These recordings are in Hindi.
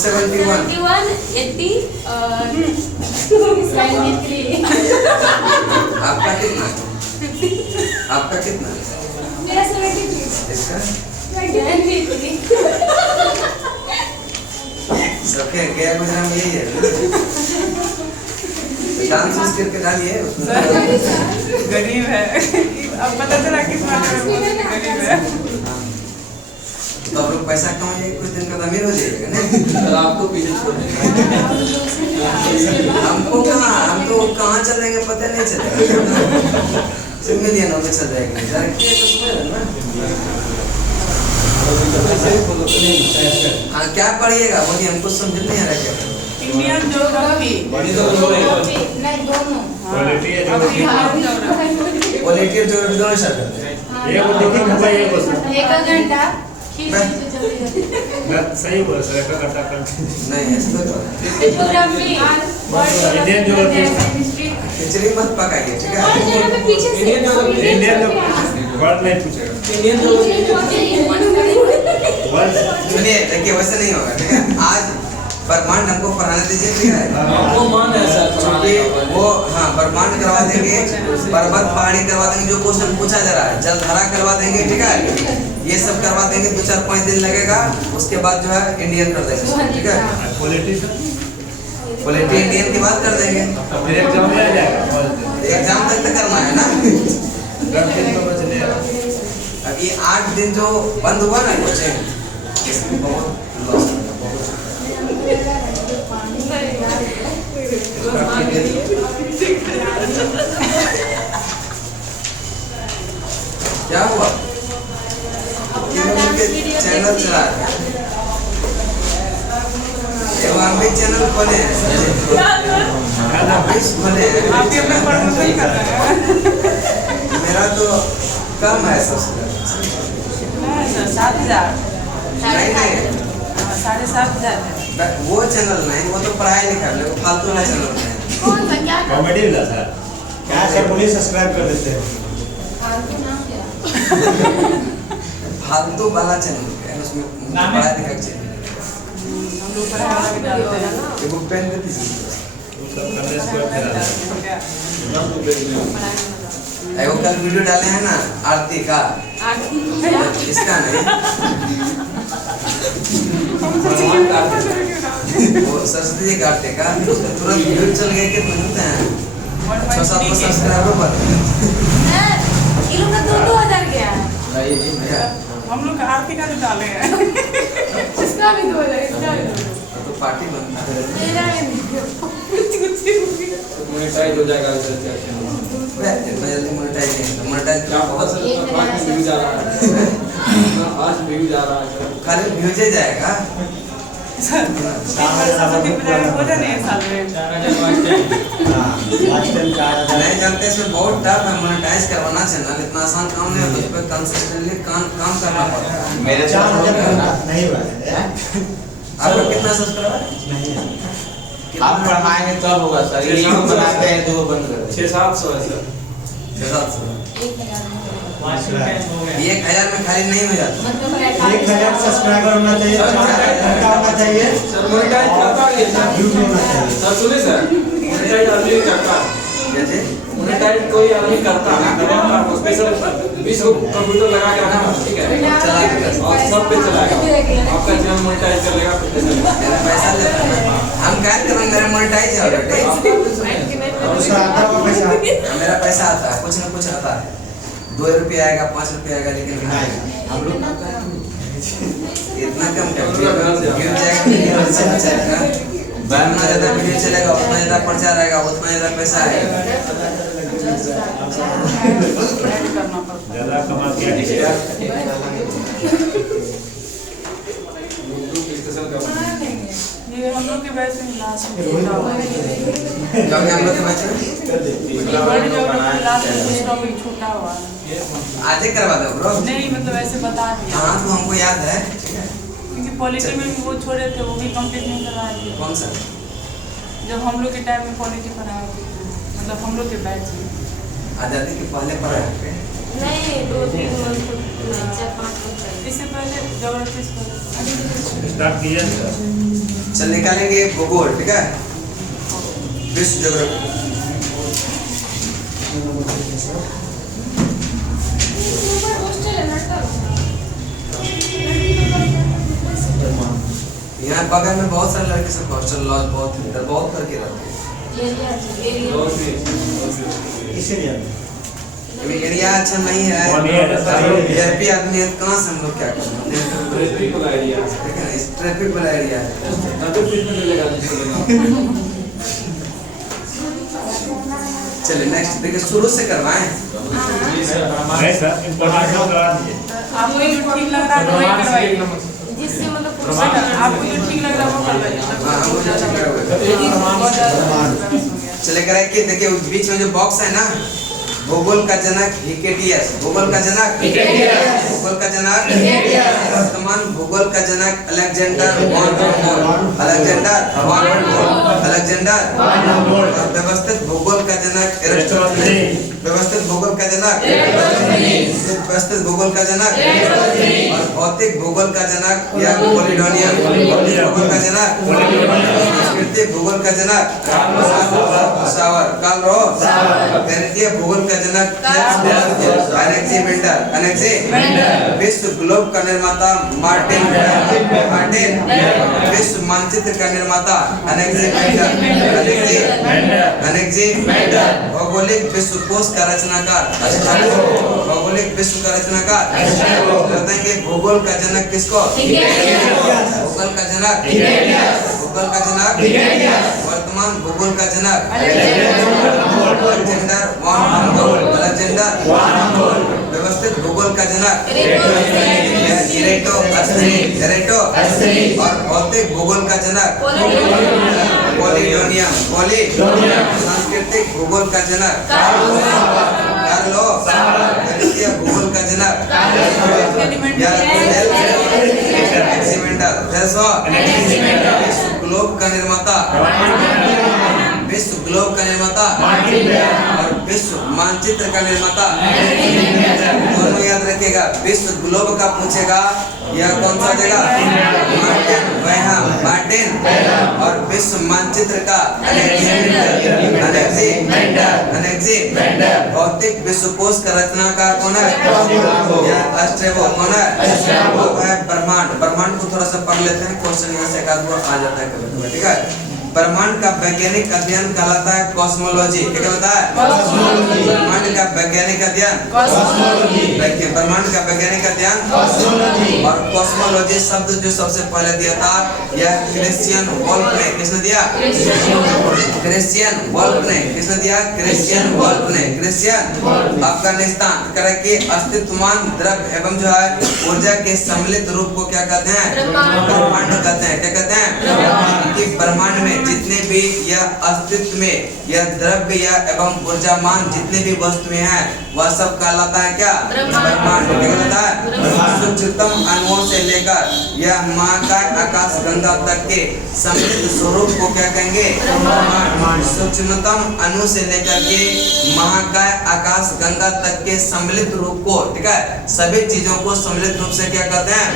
71 80 आपका कितना? आपका कितना? मेरा 73 इसका 23 सबके गया गुजरा में यही है। डांस करके डालिए उसमें। गरीब है। अब पता चला किस बात में गरीब है। तो आप लोग पैसा कमाइए, कुछ दिन का अमीर हो जाइएगा ना। तो आपको पीछे छोड़ हमको कहाँ, हम तो कहाँ चल जाएंगे पता नहीं चलेगा। सिर्फ मिलियनों में चल जाएंगे। रखिए तो उसमें ना। हाँ क्या पढ़िएगा बोलिए, हमको समझ नहीं आ रहा क्या। इंडियन ज्योग्राफी बड़ी तो नहीं दोनों क्वालिटी है जो क्वालिटी और ज्योग्राफी दोनों शायद करते हैं। ये वो देखिए कितना ये बोल एक घंटा मैं सही बोल सर का घंटा कर नहीं ऐसा तो ज्योग्राफी इंडियन ज्योग्राफी खिचड़ी मत पकाइए ठीक है। पीछे से इंडियन वर्ड नहीं पूछेगा वर्ड सुनिए देखिए वैसे नहीं होगा ठीक है। आज ब्रह्मांड हमको पढ़ाने दीजिए ठीक है। वो मान है सर क्योंकि वो हाँ ब्रह्मांड करवा देंगे, पर्वत पहाड़ी करवा देंगे, जो क्वेश्चन पूछा जा रहा है जलधारा करवा देंगे ठीक है। ये सब करवा देंगे, 2-4-5 दिन लगेगा। उसके बाद जो है इंडियन कर देंगे ठीक है। क्वालिटी क्वालिटी इंडियन की बात कर देंगे। फिर एग्जाम में आ जाएगा एग्जाम तक तो करना है ना। अभी 8 दिन जो बंद हुआ ना कोचिंग, इसमें बहुत लॉस हुआ, बहुत। क्या हुआ? चैनल चला रहे हैं, हम भी चैनल खोले हैं, खोले हैं। आप भी अपना प्रमोशन कर रहे हैं। मेरा तो कम है सब्सक्राइबर। 7,000 नहीं नहीं 7,500 है। वो चैनल नहीं, वो तो पढ़ाई लिखाई वाले, वो फालतू वाला चैनल नहीं। कौन सा क्या कॉमेडी वाला सर क्या सर बोलिए, सब्सक्राइब कर देते हैं। नाम क्या फालतू वाला चैनल है, उसमें पढ़ाई लिखाई चैनल। हम लोग पढ़ाई वाला भी डालते हैं ना। एक वो पेन दे दीजिए। सब करने से कोई फायदा नहीं। वो कल वीडियो डाले हैं ना आरती का, इसका नहीं, वो सरस्वती जी का आरती का तुरंत वीडियो चल गए। कितने होते हैं 600-700 सब्सक्राइबर पर। ये लोग का 2,000 गया है। भैया हम लोग आरती का जो डाले हैं। इसका भी 2,000 इसका भी 2,000 तो पार्टी बनता है। मेरा भी मोनेटाइज हो जाएगा सर क्या इतना जल्दी मोनेटाइज नहीं होता। मोनेटाइज क्या बहुत आज व्यू जा रहा है आज व्यू जा रहा है खाली व्यूजे जाएगा। सरस्वती पूजा में हो जाने साल में नहीं जानते इसमें बहुत टफ है मोनेटाइज करवाना चैनल, इतना आसान काम नहीं होता। उस पर कंसिस्टेंटली काम करना पड़ता है। मेरे नहीं हुआ है। आपका कितना सब्सक्राइबर नहीं है। आप पढ़ाएंगे तब होगा सर, ये हम बनाते हैं तो वो बंद कर 600-700 है सर। 600-700 1,000 1000 में खाली नहीं हो जाता। 1,000 सब्सक्राइबर होना चाहिए, 4 घंटा होना चाहिए, सर मोनेटाइज करता है व्यू होना चाहिए। सर सुनिए सर मोनेटाइज आदमी करता है जैसे मोनेटाइज कोई आदमी करता है स्पेशल 20 को कंप्यूटर लगा के रखना ठीक है चला के और सब पे चलाएगा आपका चैनल मोनेटाइज कर लेगा मेरा पैसा लेता है। हम क्या करें, मेरा मोनेटाइज है ऑलरेडी। उसका आता हुआ पैसा मेरा पैसा आता है, कुछ ना कुछ आता है। 2 रुपये आएगा, 5 रुपये आएगा, लेकिन हम लोग इतना कम कर व्यू जाएगा, जितना ज़्यादा वीडियो चलेगा उतना ज़्यादा प्रचार आएगा, उतना ज़्यादा पैसा आएगा। ज़्यादा कमा के ये हम लोग के बैच में लास्ट में छोटा हुआ है। क्योंकि हम लोग के बच्चे बड़े जो लास्ट में टॉपिक छोटा हुआ है। आज ही करवा दो ब्रो। नहीं मतलब ऐसे बता दिया हाँ तो हमको याद है ठीक है। क्योंकि पॉलिटी में भी वो छोड़े थे, वो भी कंप्लीट नहीं करवाए थे। कौन सा? जब हम लोग के टाइम में पॉलिटी पढ़ाए थे, मतलब हम लोग के बैच में आज़ादी के पहले पढ़ा है। नहीं 2-3 4-5 इससे पहले ज्योग्राफी स्टार्ट किया था। चल निकालेंगे भूगोल, ठीक है, विश्व ज्योग्राफी। यहाँ बगल में बहुत सारे लड़के सब हॉस्टल लॉज बहुत इधर बहुत करके रहते इसीलिए हैं। एरिया अच्छा नहीं है, वीआईपी आदमी है, कहाँ से हम लोग क्या करें? ट्रैफिक वाला एरिया ठीक है, इस ट्रैफिक वाला एरिया है। नजर ट्रीटमेंट मिलेगा जिसको चलिए नेक्स्ट देखिए, शुरू से करवाएं। नहीं सर, इंफॉर्मेशन करा दीजिए। आपको जो ठीक लग रहा है वही करवाइए, जिससे मतलब आपको जो ठीक लग रहा है वो करवाइए। हाँ, हमको जो ठीक लगा वो। चले कराए कि देखिए उस बीच में जो बॉक्स है ना, भूगोल का जनक हिकेटियस, भूगोल का जनक हिकेटियस, भूगोल का जनक हिकेटियस, वर्तमान भूगोल का जनक Alexander von Humboldt, Alexander von Humboldt, Alexander von Humboldt, और व्यवस्थित भूगोल का जनक एरिस्टोटेलिस, व्यवस्थित भूगोल का जनक एरिस्टोटेलिस, व्यवस्थित भूगोल का जनक एरिस्टोटेलिस, और भौतिक भूगोल का जनक या पोलिडोनियम, भौतिक भूगोल का जनक पोलिडोनियम, सांस्कृतिक भूगोल का जनक सावर, कार्ल रॉस, गणितीय भूगोल का जनक अनेक्सिमेंडर, विश्व ग्लोब का निर्माता मार्टिन, विश्व मानचित्र का निर्माता अनेक्सिमेंडर, भौगोलिक विश्वकोश का रचनाकार, भौगोलिक विश्व का रचनाकार, बताएंगे भूगोल का जनक किसको? भूगोल का जनक, भूगोल का जनक, वर्तमान भूगोल का जनक Alexander von Humboldt, Alexander von Humboldt, व्यवस्थित भूगोल का जनक एरेटोस्थेनीस, और भौतिक भूगोल का जनक पोलिडोनियम, सांस्कृतिक भूगोल का जनक कार्लो, गणितीय भूगोल का जनक अनेक्सिमेंडर, विश्व ग्लोब का निर्माता, विश्व ग्लोब का निर्माता, और विश्व मानचित्र का निर्माता। दोनों याद रखिएगा, विश्व ग्लोब का पूछेगा यह कौन सा जगह? मार्टिन, और विश्व मानचित्र का अनेक्सिमेंडर, भौतिक विश्वकोश का रचनाकार कौन है? स्ट्रैबो, कौन है? वो है ब्रह्मांड। ब्रह्मांड को थोड़ा सा पढ़ लेते हैं, क्वेश्चन यहाँ से एक आध आ जाता है कभी, ठीक है। ब्रह्मांड का वैज्ञानिक अध्ययन कहलाता है कॉस्मोलॉजी। क्या कहलाता है? ब्रह्मांड का वैज्ञानिक अध्ययन कॉस्मोलॉजी। देखिए, ब्रह्मांड का वैज्ञानिक अध्ययन कॉस्मोलॉजी, और कॉस्मोलॉजी शब्द जो सबसे पहले दिया था यह क्रिश्चियन वोल्फ ने। किसने दिया? क्रिश्चियन वोल्फ ने। किसने दिया? क्रिश्चियन वोल्फ ने। क्रिश्चियन अफगानिस्तान करे कि अस्तित्वमान द्रव्य एवं जो है ऊर्जा के सम्मिलित रूप को क्या कहते हैं? ब्रह्मांड कहते हैं। क्या कहते हैं? कि ब्रह्मांड में जितने भी यह अस्तित्व में यह द्रव्य या एवं ऊर्जामान जितने भी वस्तुएं हैं वह सब कहलाता है क्या? ब्रह्मांड। क्या कहलाता है? सूक्ष्मतम अणुओं से लेकर यह महाकाय आकाश गंगा तक के सम्मिलित स्वरूप को क्या कहेंगे? ब्रह्मांड। सूक्ष्मतम अणु से लेकर के महाकाय आकाश गंगा तक के सम्मिलित रूप को, ठीक है, सभी चीजों को सम्मिलित रूप से क्या कहते हैं?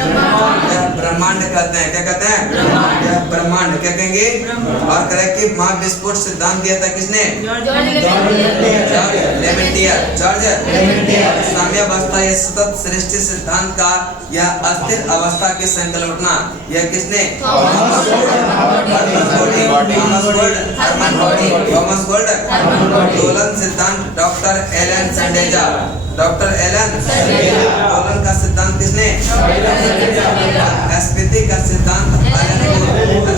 यह ब्रह्मांड कहते हैं। क्या कहते हैं? यह ब्रह्मांड। क्या कहेंगे? और करे कि महाविस्फोट सिद्धांत दिया था किसने? जॉर्ज लेमेटियर। साम्यावस्था या सतत सृष्टि सिद्धांत का यह अस्थिर अवस्था की संकल्पना यह किसने? Thomas gold. दोलन सिद्धांत डॉक्टर एलन संडेजा। डॉक्टर एलन दोलन का सिद्धांत किसने? स्फीति का सिद्धांत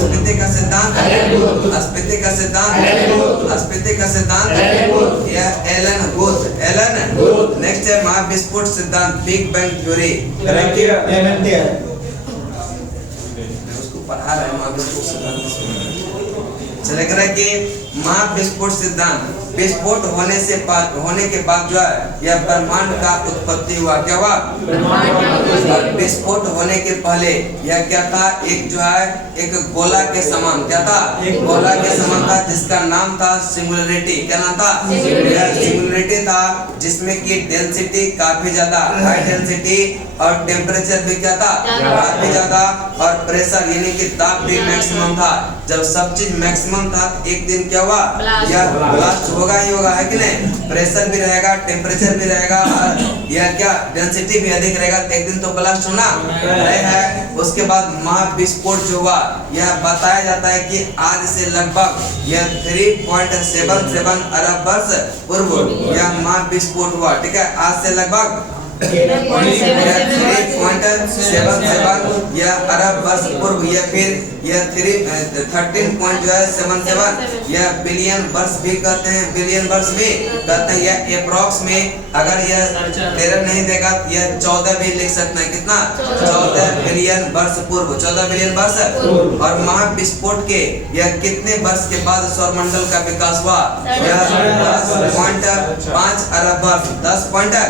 स्फीति का सिद्धांत स्फीति का सिद्धांत स्फीति का सिद्धांत यह एलन गुथ। एलन। नेक्स्ट है महाविस्फोट सिद्धांत, बिग बैंग थ्योरी। उसको पढ़ा रहे हैं महाविस्फोट सिद्धांत। चले करे कि महाविस्फोट सिद्धांत, विस्फोट होने के बाद जो है यह ब्रह्मांड का उत्पत्ति हुआ। क्या हुआ? विस्फोट होने के पहले यह क्या था, एक जो है एक गोला के समान, क्या था, एक गोला के समान था जिसका नाम था सिंगुलरिटी। क्या नाम था, यह सिंगुलरिटी था जिसमें कि डेंसिटी काफी ज्यादा, हाई डेंसिटी, और टेम्परेचर भी क्या था, काफी ज्यादा, और प्रेशर यानी कि दाब भी मैक्सिमम था। जब सब चीज मैक्सिमम था एक दिन क्या हुआ, यह ब्लास्ट होगा ही होगा, है कि नहीं। प्रेशर भी रहेगा, टेम्परेचर भी रहेगा, और यह क्या डेंसिटी भी अधिक रहेगा, तो एक दिन तो ब्लास्ट होना है। उसके बाद महाविस्फोट जो हुआ, यह बताया जाता है कि आज से लगभग यह 3.77 अरब वर्ष पूर्व यह महाविस्फोट हुआ। ठीक है, आज से लगभग 3.77 यह अरब वर्ष पूर्व, या फिर यह 13.77 यह बिलियन वर्ष भी कहते हैं, बिलियन वर्ष भी कहते हैं। यह अप्रॉक्स में अगर यह 13 नहीं देगा तो यह 14 भी लिख सकते हैं। कितना, 14 बिलियन वर्ष पूर्व, 14 बिलियन वर्ष। और महाविस्फोट के यह कितने वर्ष के बाद सौरमंडल का विकास हुआ, यह 10.5 अरब वर्ष, 10.5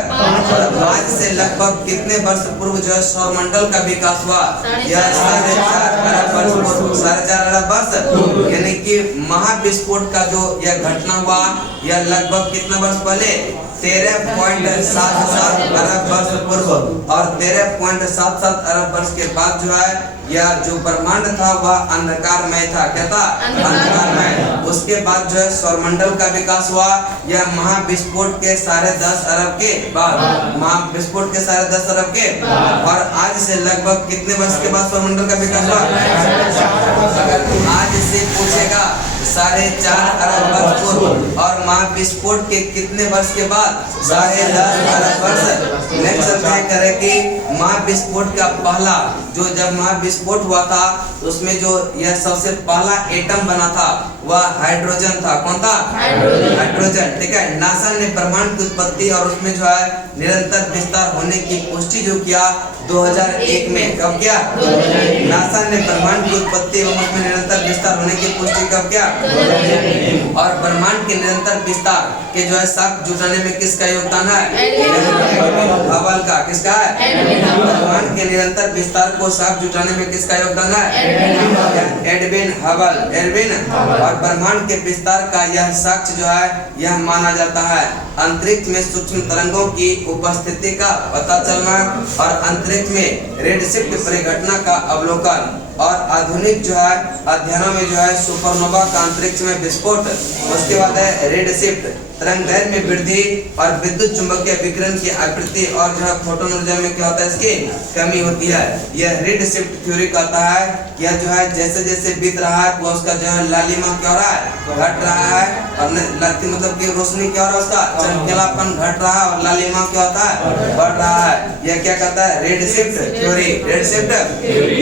आज से लगभग कितने वर्ष पूर्व जो है सौरमंडल का विकास हुआ, यह 4.5 अरब वर्ष पूर्व, 4.5 अरब वर्ष। यानी कि महाविस्फोट का जो यह घटना हुआ, यह लगभग कितना वर्ष पहले, 13.77 अरब वर्ष पूर्व। और 13.77 अरब वर्ष के बाद जो है यह जो ब्रह्मांड था वह अंधकारमय था। क्या था, अंधकारमय। उसके बाद जो है सौरमंडल का विकास हुआ, यह महाविस्फोट के 10.5 अरब के बाद, महाविस्फोट के 10.5 अरब के। और आज से लगभग कितने वर्ष के बाद सौरमंडल का विकास हुआ, अगर आज से पूछेगा 4.5 अरब वर्ष पूर्व, और महाविस्फोट के कितने वर्ष के बाद, 10.5 अरब वर्ष। नेक्स्ट अध्ययन करें कि महाविस्फोट का पहला जो, जब महाविस्फोट हुआ था उसमें जो यह सबसे पहला एटम बना था वह हाइड्रोजन था। कौन था, हाइड्रोजन। ठीक है, नासा ने ब्रह्मांड की उत्पत्ति और उसमें जो है निरंतर विस्तार होने की पुष्टि जो किया 2001 में। कब किया, नासा ने ब्रह्मांड की उत्पत्ति और उसमें निरंतर विस्तार होने की पुष्टि कब किया, और ब्रह्मांड के निरंतर विस्तार के जो है साक्ष्य जुटाने में किसका योगदान है, हबल का। किसका है, ब्रह्मांड के निरंतर विस्तार को साक्ष्य जुटाने में किसका योगदान है, एडविन हबल, एडविन। और ब्रह्मांड के विस्तार का यह साक्ष्य जो है यह माना जाता है अंतरिक्ष में सूक्ष्म तरंगों की उपस्थिति का पता चलना, और अंतरिक्ष में रेडशिफ्ट परिघटना का अवलोकन, और आधुनिक जो है अध्ययनों में जो है सुपरनोवा का अंतरिक्ष में विस्फोट। उसके बाद है रेडशिफ्ट, तरंगदैर्घ्य में वृद्धि और विद्युत चुंबकीय विकिरण की आवृत्ति, और जो है फोटोन ऊर्जा में क्या होता है, इसकी कमी होती है। यह रेडशिफ्ट थ्योरी कहता है यह जो है जैसे जैसे बीत रहा है वो उसका जो है लालिमा क्या हो रहा है, घट रहा है, और मतलब कि रोशनी क्या हो रहा है, उसका चमकीलापन घट रहा है, और लालिमा क्या होता है, बढ़ रहा है। यह क्या कहता है, रेडशिफ्ट थ्योरी, रेडशिफ्ट।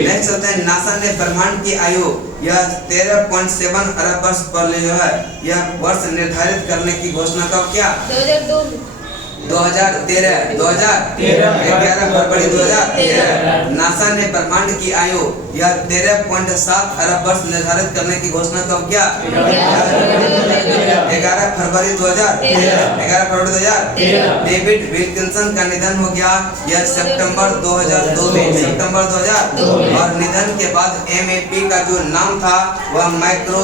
नेक्स्ट होता है नासा ने ब्रह्मांड की आयु यह 13.7 अरब वर्ष पहले जो है यह वर्ष निर्धारित करने की घोषणा कब किया, 2013 11 फरवरी 2013 नासा ने ब्रह्मांड की आयु यह 13.7 अरब वर्ष निर्धारित करने की घोषणा कब किया, 11 फरवरी 2013। डेविड विल्किंसन का निधन हो गया यह सितंबर 2002 में, सितंबर 2002। और निधन के बाद MAP का जो नाम था वह माइक्रो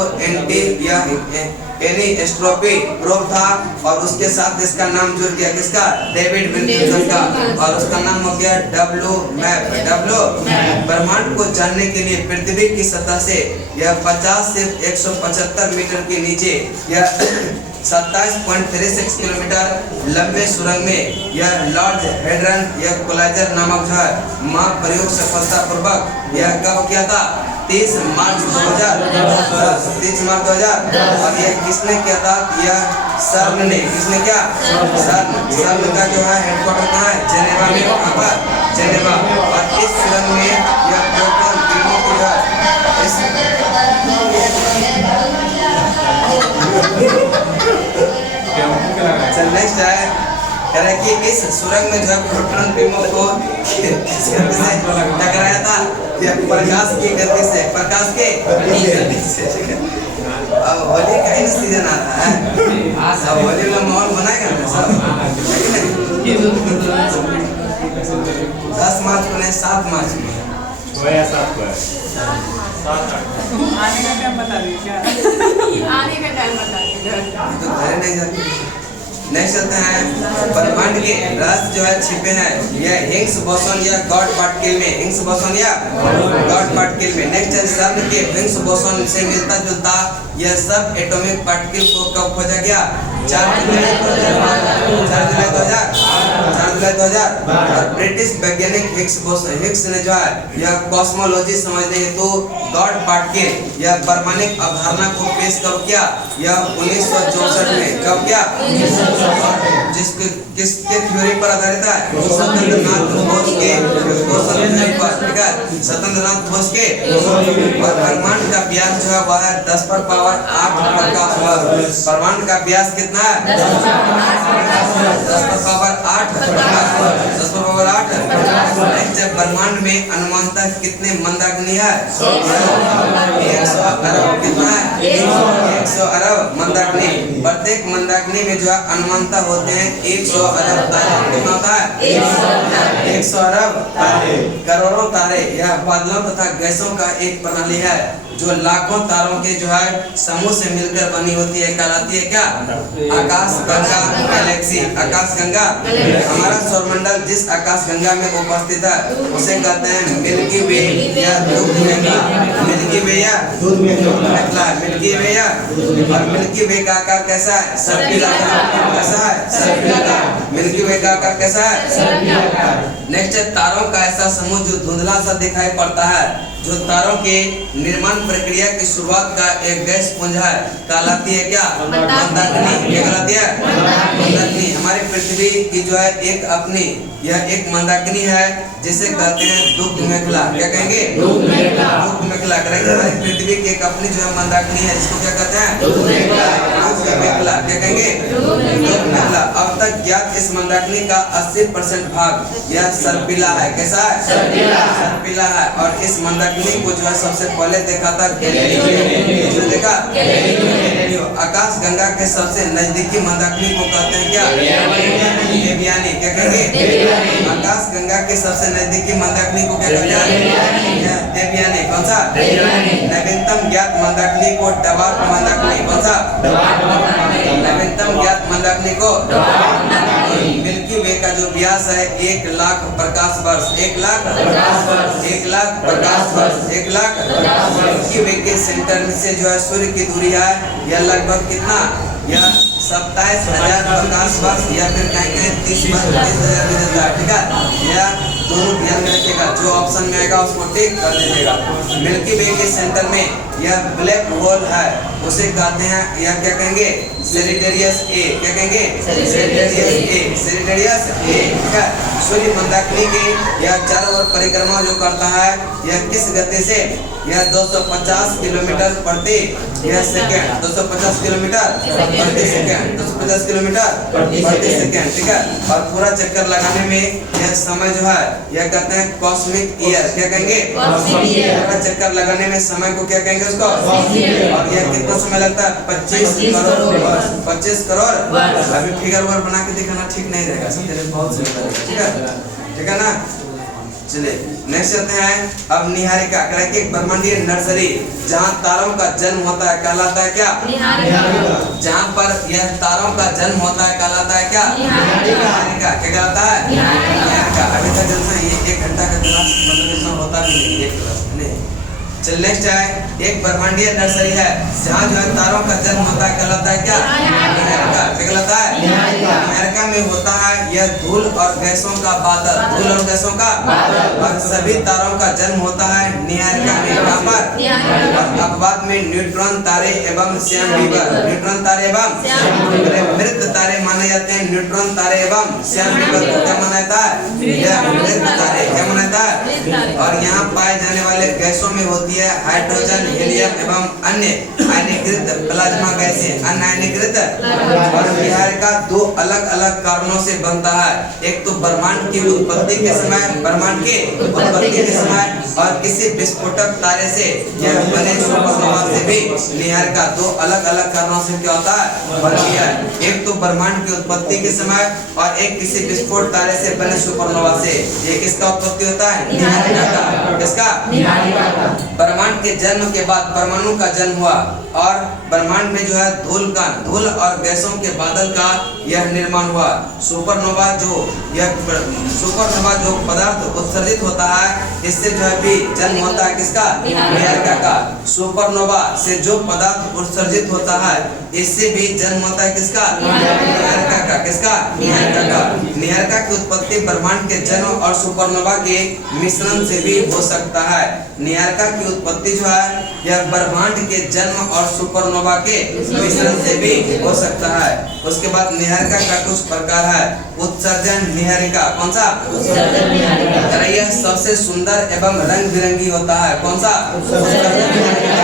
एनिस्ट्रोपी प्रोब था, और उसके साथ इसका नाम जुड़ गया किसका, डेविड विल्किंसन का, और उसका नाम हो गया WMAP। ब्रह्मांड को जानने के लिए पृथ्वी की सतह से यह 50 से 175 मीटर के नीचे यह 27.36 किलोमीटर लंबे सुरंग में यह लॉर्ड हेड्रन यह कोलाइजर नामक जो है महाप्रयोग सफलतापूर्वक यह कब किया था, 30 मार्च 2010, 30 मार्च 2000। और यह किसने किया था, यह सर्न ने, किसने क्या, सर्न का जो है हेडक्वार्टर कहाँ है, जेनेवा में। कहाँ पर, जेनेवा। और इस सुरंग में यह प्रोटॉन किरणों की जो है नेक्स्ट है कह रहा है कि इस सुरंग में जो प्रोटॉन बीमों को किस गति से टकराया था, यह प्रकाश की गति से, प्रकाश के गति से। अब होली का ही सीजन आता है, अब होली में माहौल बनाएगा ना सब, 10 मार्च को नहीं 7 मार्च को है। 6 या 7 को है। आने का टाइम बता दीजिए क्या? आने का टाइम बता दीजिए। तो घर नहीं जाते। नेक्स्ट चलते हैं ब्रह्मांड के रहस्य जो है छिपे हैं यह हिग्स बोसॉन या गॉड पार्टिकल में, हिग्स बोसॉन या गॉड पार्टिकल में। नेक्स्ट है सन के हिग्स बोसॉन से मिलता जुलता यह सब एटॉमिक पार्टिकल को कब खोजा गया? 4 जुलाई 2000 और ब्रिटिश वैज्ञानिक हिग्स ने जो है यह कॉस्मोलॉजी समझने हेतु गॉड पार्टिकल या परमाणु अवधारणा को पेश कब किया? यह 1964 में। कब किया? किसके थ्योरी पर आधारित है? सत्येंद्रनाथ बोस के थ्योरी पर, ठीक है, सत्येंद्रनाथ बोस के। और ब्रह्मांड का व्यास जो है वह है 10 पर पावर 8 प्रकाश वर्ष। ब्रह्मांड का व्यास कितना है? 10 पर पावर 8 10 पर पावर 8। नेक्स्ट ब्रह्मांड में अनुमानतः कितने मंदाग्नि है? 100 अरब। कितना है? 100 अरब मंदाग्नि। प्रत्येक मंदाग्नि में जो है अनुमानतः होते हैं 100 अरब तारे। कितना होता है? 100 अरब करोड़ों तारे। यह बादलों तथा गैसों का एक प्रणाली है जो लाखों तारों के जो है समूह से मिलकर बनी होती है। कहलाती है क्या? आकाश गंगा गैलेक्सी। आकाश गंगा। हमारा सौरमंडल जिस आकाश गंगा में उपस्थित है उसे कहते हैं मिल्की वे या दूध मेखला। मिल्की वे या दूध मेखला। मिल्की वे या और मिल्की वे का आकार कैसा है? सर्पिलाकार। कैसा है? सर्पिलाकार। मिल्की वे का आकार कैसा है? सर्पिलाकार। नेक्स्ट है तारों का ऐसा समूह जो धुंधला सा दिखाई पड़ता है जो तारों के निर्माण प्रक्रिया की शुरुआत का एक गैस पुंज है। कहलाती है क्या? मंदाग्नि। क्या कहलाती है? मंदाग्नि। हमारी पृथ्वी की जो है एक अपनी यह एक मंदाग्नि है जिसे कहते हैं दुग्ध मेखला। क्या कहेंगे? दुग्ध मेखला करेंगे। हमारी पृथ्वी की एक अपनी जो है मंदाग्नि है जिसको क्या कहते हैं? दुग्ध मेखला। क्या कहेंगे? दुग्ध मेखला। अब तक ज्ञात इस मंदाग्नि का 80% भाग यह सर्पिला है। कैसा है? सर्पिला है। और इस मंदाग्नि को जो है सबसे पहले देखा था गैलीलियो। देखा? गैलीलियो। आकाश गंगा के सबसे नजदीकी मंदाग्नि को कहते हैं क्या? देवयानी। क्या कहेंगे? आकाश गंगा के सबसे नजदीकी मंदाग्नि को क्या कहते हैं? देवयानी। कौन सा? नवीनतम ज्ञात मंदाग्नि को डवार्फ मंदाग्नि। कौन सा? नवीनतम ज्ञात मंदाग्नि को मिल्की वे का जो व्यास है 1 लाख प्रकाश वर्ष। 1 लाख प्रकाश वर्ष। मिल्की वे के सेंटर से जो है सूर्य की दूरी है यह लगभग कितना? यह 27,000 प्रकाश वर्ष या फिर कहेंगे 30,000 भी देता है। ठीक है, यह दोनों ध्यान में रखिएगा। जो ऑप्शन में आएगा उसको टिक कर दीजिएगा। मिल्की वे के सेंटर में यह ब्लैक होल है उसे कहते हैं यह क्या कहेंगे? Sagittarius A. क्या कहेंगे? Sagittarius A. ठीक है। सूर्य मंदाग्नि की यह चारों ओर परिक्रमा जो करता है यह किस गति से? यह 250 किलोमीटर प्रति सेकेंड। 250 किलोमीटर प्रति सेकेंड। 250 किलोमीटर प्रति सेकेंड। ठीक है। और पूरा चक्कर लगाने में यह समय जो है यह कहते हैं कॉस्मिक ईयर। क्या कहेंगे? पूरा चक्कर लगाने में समय को क्या कहेंगे उसको? और यह कितना समय लगता है? 25 करोड़ वर्ष। 25 करोड़। अभी फिगर वर्ड बना के दिखाना ठीक नहीं रहेगा, समझे? बहुत सुंदर है। ठीक है, ठीक है ना? चलिए नेक्स्ट चलते हैं। अब निहारिका करेंगे ब्रह्मांडीय नर्सरी जहाँ तारों का जन्म होता है कहलाता है क्या? जहाँ पर यह तारों का जन्म होता है कहलाता है क्या? निहारिका। क्या कहलाता है? निहारिका। अभी तक जैसे 1 घंटा का क्लास मतलब इतना होता भी नहीं एक क्लास नहीं। चल नेक्स्ट है एक ब्रह्मांडीय नर्सरी है जहाँ जो है तारों का जन्म होता है कहलाता है क्या? निहारिका। क्या कहलाता है? निहारिका में होता है यह धूल और गैसों का बादल। धूल और गैसों का और सभी तारों का जन्म होता है निहारिका में। कहाँ पर? और अपवाद में न्यूट्रॉन तारे एवं श्याम बीवर। न्यूट्रॉन तारे एवं मृत तारे माने जाते हैं। न्यूट्रॉन तारे एवं श्याम बीवर को क्या माना जाता है? मृत तारे। क्या माना जाता है? और यहाँ पाए जाने वाले गैसों में होती है हाइड्रोजन, हीलियम एवं अन्य आयनीकृत प्लाज्मा गैसें, अन्य आयनीकृत। और नीहारिका दो अलग अलग कारणों से बनता है। एक तो ब्रह्मांड की उत्पत्ति के समय, ब्रह्मांड के उत्पत्ति के समय, और किसी विस्फोटक तारे से यह बने सुपरनोवा से भी नीहारिका दो अलग अलग कारणों से क्या होता है, बनती है। एक तो ब्रह्मांड की उत्पत्ति के समय और एक किसी विस्फोट तारे से बने सुपरनोवा से। ये किसका उत्पत्ति होता है? नीहारिका का। किसका? नीहारिका का। ब्रह्मांड के जन्म के बाद परमाणु का जन्म हुआ और ब्रह्मांड में जो है धूल और गैसों के बादल का यह निर्माण हुआ। सुपरनोवा जो पदार्थ उत्सर्जित होता है, इससे जो है भी जन्म होता है किसका? नीहारिका का। सुपरनोवा से जो पदार्थ उत्सर्जित होता है, इससे भी जन्म होता है किसका? नीहारिका का। किसका? नीहारिका का। नीहारिका की उत्पत्ति ब्रह्मांड के जन्म और सुपरनोवा के मिश्रण से भी हो सकता है। नीहारिका की उत्पत्ति जो है यह ब्रह्मांड के जन्म और सुपरनोवा के मिश्रण से भी हो सकता है। उसके बाद नीहारिका का कुछ प्रकार है। उत्सर्जन नीहारिका। कौन सा? उत्सर्जन नीहारिका। यह सबसे सुंदर एवं रंग बिरंगी होता है। कौन सा? उत्सर्जन नीहारिका।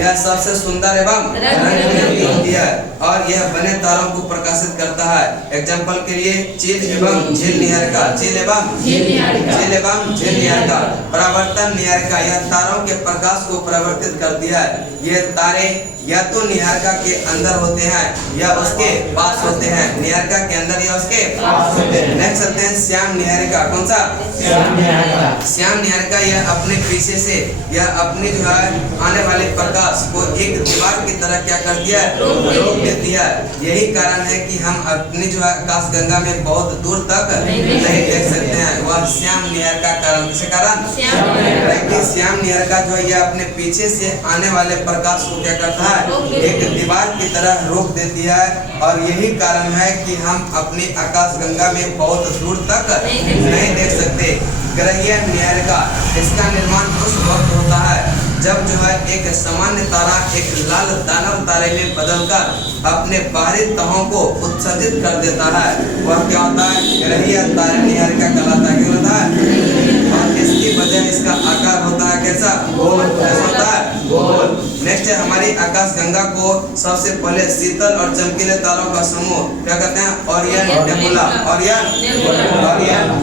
यह सबसे सुंदर एवं रंग बिरंगी होती है और यह बने तारों को प्रकाशित करता है। एग्जाम्पल के लिए चील एवं झील नीहारिका। चील एवं झील नीहारिका। परावर्तन नीहारिका, यह तारों के प्रकाश को परिवर्तित करती है। ये तारे या तो नीहारिका के अंदर होते हैं या उसके पास होते हैं। नीहारिका के अंदर या उसके पास होते हैं। नेक्स्ट आते हैं श्याम नीहारिका। कौन सा? श्याम नीहारिका। श्याम नीहारिका यह अपने पीछे से यह अपनी जो है आने वाले प्रकाश को एक दीवार की तरह क्या करती है? रोक देती है। यही कारण है कि हम अपनी जो है आकाशगंगा में बहुत दूर तक नहीं देख सकते हैं। वह श्याम नीहारिका कारण। किस कारण? श्याम नीहारिका जो है यह अपने पीछे से आने वाले प्रकाश को क्या करता है? एक दीवार की तरह रोक देती है और यही कारण है कि हम अपनी आकाशगंगा में बहुत दूर तक नहीं देख सकते। ग्रहीय नीहारिका, इसका निर्माण उस वक्त होता है जब जो है एक सामान्य तारा एक लाल दानव तारे में बदलकर अपने बाहरी तहों को उत्सर्जित कर देता है। वह क्या होता है? ग्रहीय नीहारिका कहलाता है। क्या होता है? और इसकी वजह इसका आकार होता है कैसा? गोल। कैसा होता है? गोल। नेक्स्ट है हमारी आकाशगंगा को सबसे पहले शीतल और चमकीले तारों का समूह क्या कहते हैं? Orion nebula. Orion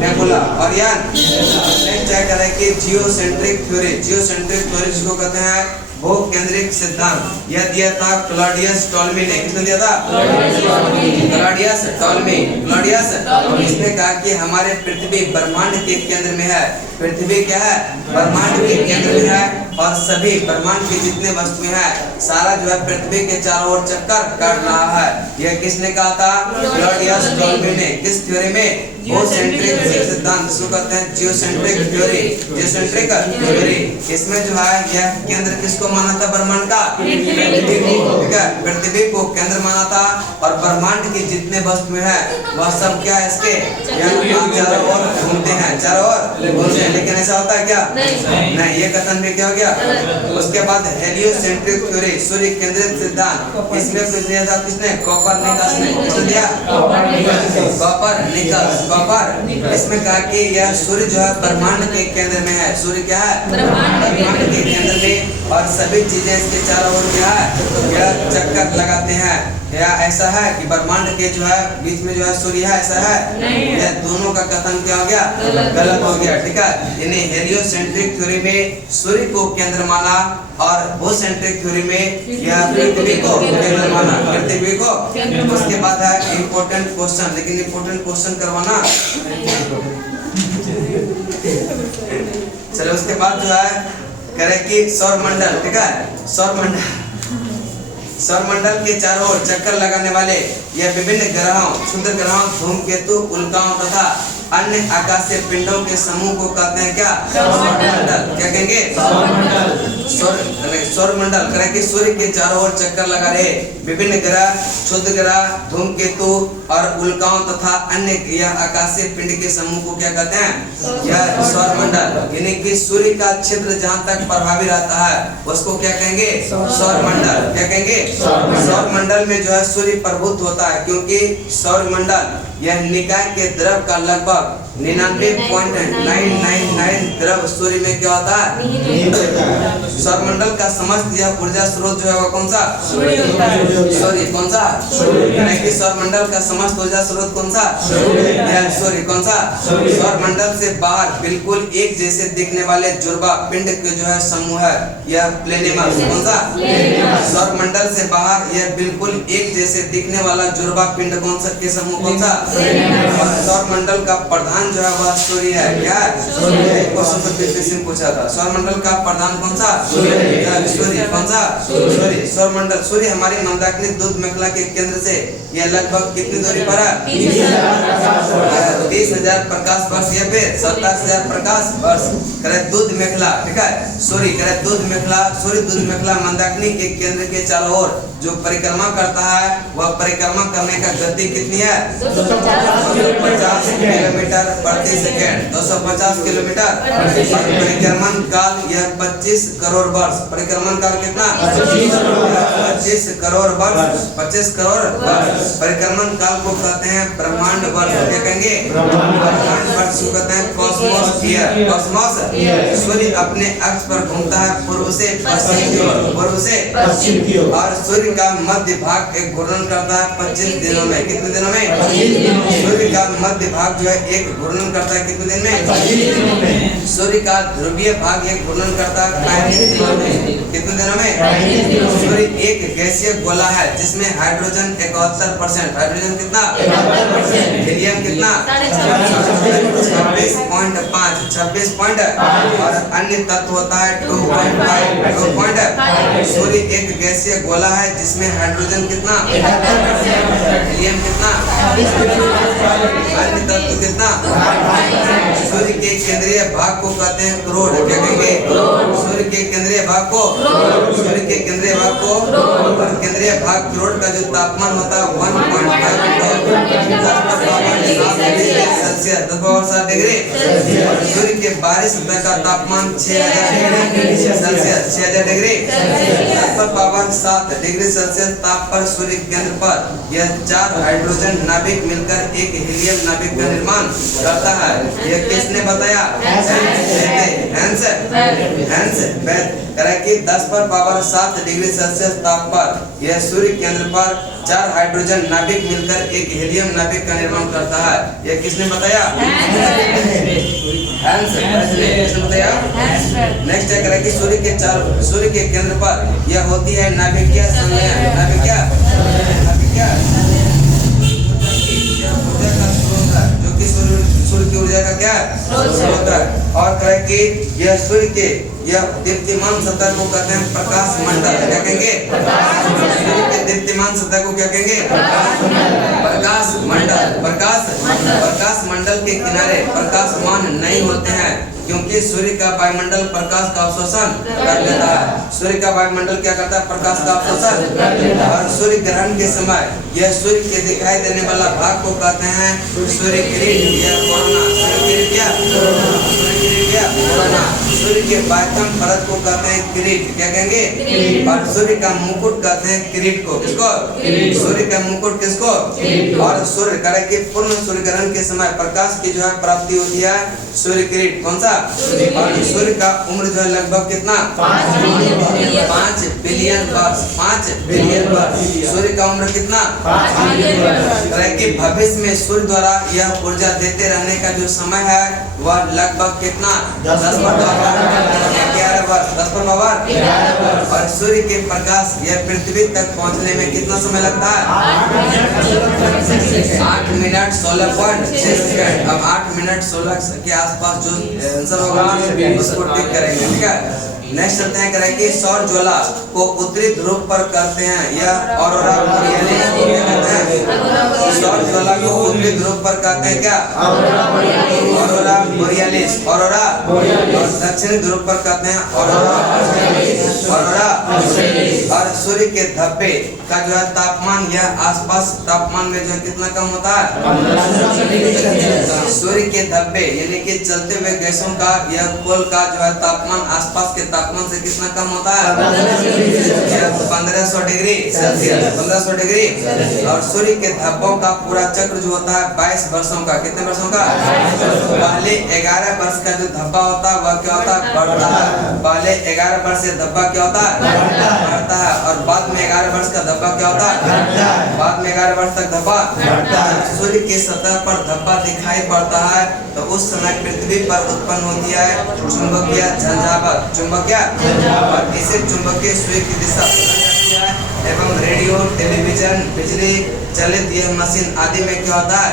nebula. Orion. Next क्या कह रहे हैं कि जियोसेंट्रिक थ्योरी। जियोसेंट्रिक थ्योरी जिसको कहते हैं भू केंद्रिक सिद्धांत। यह दिया था क्लॉडियस टॉल्मी ने। किसने दिया था? क्लॉडियस टॉल्मी। इसने कहा कि हमारे पृथ्वी ब्रह्मांड के केंद्र में है। पृथ्वी क्या है? ब्रह्मांड के केंद्र में है और सभी ब्रह्मांड की जितने वस्तुएं हैं सारा जो है पृथ्वी के चारों ओर चक्कर काट रहा है। यह किसने कहा था? क्लॉडियस टॉल्मी ने। किस थ्योरी में? जियोसेंट्रिक सिद्धांत, जिसको कहते हैं जियोसेंट्रिक थ्योरी। जियोसेंट्रिक थ्योरी इसमें जो है यह केंद्र किसको माना था? ब्रह्मांड का पृथ्वी को। ठीक है, पृथ्वी को केंद्र माना था और ब्रह्मांड की जितने वस्तुएं हैं वह सब क्या है इसके चारों ओर घूमते हैं। चारों ओर घूमते हैं। लेकिन ऐसा होता है क्या? नहीं। ये कथन भी क्या हो गया? उसके बाद हेलियोसेंट्रिक थ्योरी, सूर्य केंद्रित सिद्धांत। इसमें कुछ दिया था किसने? कॉपरनिकस ने। किसने दिया? कॉपरनिकस। इसमें कहा कि यह सूर्य जो है ब्रह्मांड के केंद्र में है। सूर्य क्या है? ब्रह्मांड के केंद्र में और सभी चीजें इसके चारों ओर क्या है? यह चक्कर लगाते हैं। या ऐसा है कि ब्रह्मांड के जो है बीच में जो है सूर्य है, ऐसा है? यह दोनों का कथन क्या हो गया? गलत हो गया। ठीक है, इन्हें हेलियोसेंट्रिक थ्योरी में सूर्य को केंद्र माना और भूसेंट्रिक थ्योरी में यह पृथ्वी को केंद्र माना। पृथ्वी को। उसके बाद है इम्पोर्टेंट क्वेश्चन, लेकिन इम्पोर्टेंट क्वेश्चन करवाना। चलो उसके बाद जो है करे कि सौरमंडल। ठीक है, सौरमंडल के चारों ओर चक्कर लगाने वाले यह विभिन्न ग्रहों, क्षुद्र ग्रहों, धूमकेतु, उल्काओं तथा अन्य आकाशीय पिंडों के समूह को कहते हैं क्या? सौरमंडल। क्या कहेंगे? सौरमंडल करे कि सूर्य के चारों ओर चक्कर लगा रहे विभिन्न ग्रह, क्षुद्र ग्रह, धूमकेतु और उल्काओं तथा अन्य आकाशीय पिंड के समूह को क्या कहते हैं? यह सौरमंडल। यानी कि सूर्य का क्षेत्र जहाँ तक प्रभावी रहता है उसको क्या कहेंगे? सौरमंडल। क्या कहेंगे? सौरमंडल में जो है सूर्य प्रभुत्व होता है, क्योंकि सौरमंडल यह निकाय के द्रव का लगभग 99.999 द्रव सूर्य में क्या होता है? नहीं होता है। सौरमंडल का समस्त यह ऊर्जा स्रोत जो है वो कौन सा? सूर्य होता है। सॉरी कौन सा? यानी कि सौरमंडल का समस्त ऊर्जा स्रोत कौन सा? सूर्य। कौन सा? सौरमंडल से बाहर बिल्कुल एक जैसे दिखने वाले जुड़वा पिंड के जो है समूह है यह प्लेनेमस। कौन सा? सौरमंडल से बाहर यह बिल्कुल एक जैसे दिखने वाला जुड़वा पिंड कौन सा के समूह कौन सा? सौरमंडल का प्रधान जो है वह सूर्य है। क्या है? क्वेश्चन तो फिर पूछा था। सौरमंडल का प्रधान कौन सा? सूर्य। कौन सा? सूर्य। सौरमंडल सूर्य हमारी मंदाकिनी दूध मेखला के केंद्र से यह लगभग कितनी दूरी पर है? 20,000 प्रकाश वर्ष या फिर 27,000 प्रकाश वर्ष। करे दूध मेखला, ठीक है। सूर्य करे दूध मेखला, सूर्य दूध मेखला मंदाकिनी के केंद्र के चारों ओर जो परिक्रमा करता है वह परिक्रमा करने का गति कितनी है? 250 किलोमीटर प्रति सेकेंड। 250 किलोमीटर। परिक्रमण काल यह 25 करोड़ वर्ष। परिक्रमण काल कितना? 25 करोड़ वर्ष। 25 करोड़ वर्ष। परिक्रमण काल को कहते हैं ब्रह्मांड वर्ष। क्या कहेंगे? ब्रह्मांड वर्ष को कहते हैं कॉस्मोस ईयर। कॉस्मोस। सूर्य अपने अक्ष पर घूमता है पूर्व से पश्चिम की ओर। पूर्व से पश्चिम की ओर। और सूर्य का मध्य भाग एक घूर्णन करता है 25 दिनों में। कितने दिनों में? सूर्य का मध्य भाग जो है एक घूर्णन करता है कितने दिन में? 25 दिनों में। सूर्य का ध्रुवीय भाग एक घूर्णन करता है 35 दिनों में। कितने दिनों में? सूर्य एक गैसीय गोला है जिसमें हाइड्रोजन 71%। हाइड्रोजन कितना? हीलियम कितना? 26.5। 26 पॉइंट और अन्य तत्व होता है 2.5। सूर्य एक गैसीय गोला है जिसमें हाइड्रोजन कितना? हीलियम कितना? अन्य तत्व कितना? सूर्य के केंद्रीय भाग को कहते हैं क्रोड। क्या कहेंगे? सूर्य के केंद्रीय भाग को सूर्य के केंद्रीय भाग को और केंद्रीय भाग क्रोड का जो तापमान होता है 1.5 डिग्री सेल्सियस। सूर्य के बाहरी सतह का तापमान 6000 degree Celsius. 6000 degree 7 degree Celsius ताप पर सूर्य केंद्र पर यह 4 हाइड्रोजन नाभिक मिलकर एक हीलियम नाभिक का निर्माण करता है। यह किसने बताया? करे कि 10⁻7 डिग्री सेल्सियस ताप पर यह सूर्य केंद्र पर 4 हाइड्रोजन नाभिक मिलकर एक हीलियम नाभिक का निर्माण करता है। यह किसने बताया? किसने बताया? नेक्स्ट है करे कि सूर्य के केंद्र पर यह होती है नाभिकीय संलयन। नाभिकीय जो कि सूर्य की ऊर्जा का क्या स्रोत है। और कहे कि यह सूर्य के यह दीप्तिमान सतह को कहते हैं प्रकाश मंडल। क्या कहेंगे? सूर्य के दीप्तिमान सतह को क्या कहेंगे? प्रकाश मंडल। प्रकाश मंडल के किनारे प्रकाशमान नहीं होते हैं क्योंकि सूर्य का वायुमंडल प्रकाश का अवशोषण कर लेता है। सूर्य का वायुमंडल क्या करता है? प्रकाश का अवशोषण। और सूर्य ग्रहण के समय यह सूर्य के दिखाई देने वाला भाग को कहते हैं सूर्य किरण या कोरोना। सूर्य किरण क्या? कोरोना। सूर्य के बाह्यतम परत को कहते हैं किरीट। क्या कहेंगे? और सूर्य का मुकुट कहते हैं किरीट को। किसको? सूर्य का मुकुट किसको? और सूर्य करे कि पूर्ण सूर्य ग्रहण के समय प्रकाश की जो है प्राप्ति होती है सूर्य किरीट। कौन सा? और सूर्य का उम्र जो है लगभग कितना? 5 बिलियन वर्ष। 5 बिलियन वर्ष। सूर्य का उम्र कितना? 5 बिलियन वर्ष। कि भविष्य में सूर्य द्वारा यह ऊर्जा देते रहने का जो समय है वह लगभग कितना? 10⁻11 वर्ष। 10⁻11 और सूर्य के प्रकाश यह पृथ्वी तक पहुंचने में कितना समय लगता है? 8 मिनट 16.6 सेकंड। अब 8 मिनट 16 के आसपास जो आंसर होगा उसको टिक करेंगे। ठीक है। नेक्स्ट चलते हैं करें कि सौर ज्वाला को उत्तरी ध्रुव पर करते हैं यह ऑरोरा बोरियलिस कहते हैं। सौर ज्वाला को उत्तरी ध्रुव पर कहते हैं क्या? ऑरोरा बोरियलिस। ऑरोरा। और दक्षिणी ध्रुव पर कहते हैं ऑरोरा। और सूर्य के धब्बे का जो है तापमान यह आसपास तापमान में जो है कितना कम होता है? सूर्य के धब्बे यानी कि चलते हुए गैसों का यह कोल का जो है तापमान आसपास के तापमान से कितना कम होता है? 1500 डिग्री सेल्सियस। 1500 डिग्री। और सूर्य के धब्बों का पूरा चक्र जो होता है 22 वर्षों का। कितने वर्षों का? पहले 11 वर्ष का जो धब्बा होता है वह क्या होता है? बढ़ता है। पहले 11 वर्ष से धब्बा क्या होता है? बढ़ता है। और बाद में 11 वर्ष का धब्बा क्या होता है? बाद में 11 वर्ष तक धब्बा बढ़ता है। सूर्य की सतह पर धब्बा दिखाई पड़ता है तो उस समय पृथ्वी पर उत्पन्न होती है चुंबकीय झंझावात। चुंबकीय और इसे चुंबकीय सूर्य की दिशा बदल जाती है एवं रेडियो, टेलीविजन, बिजली चलित यह मशीन आदि में क्या होता है?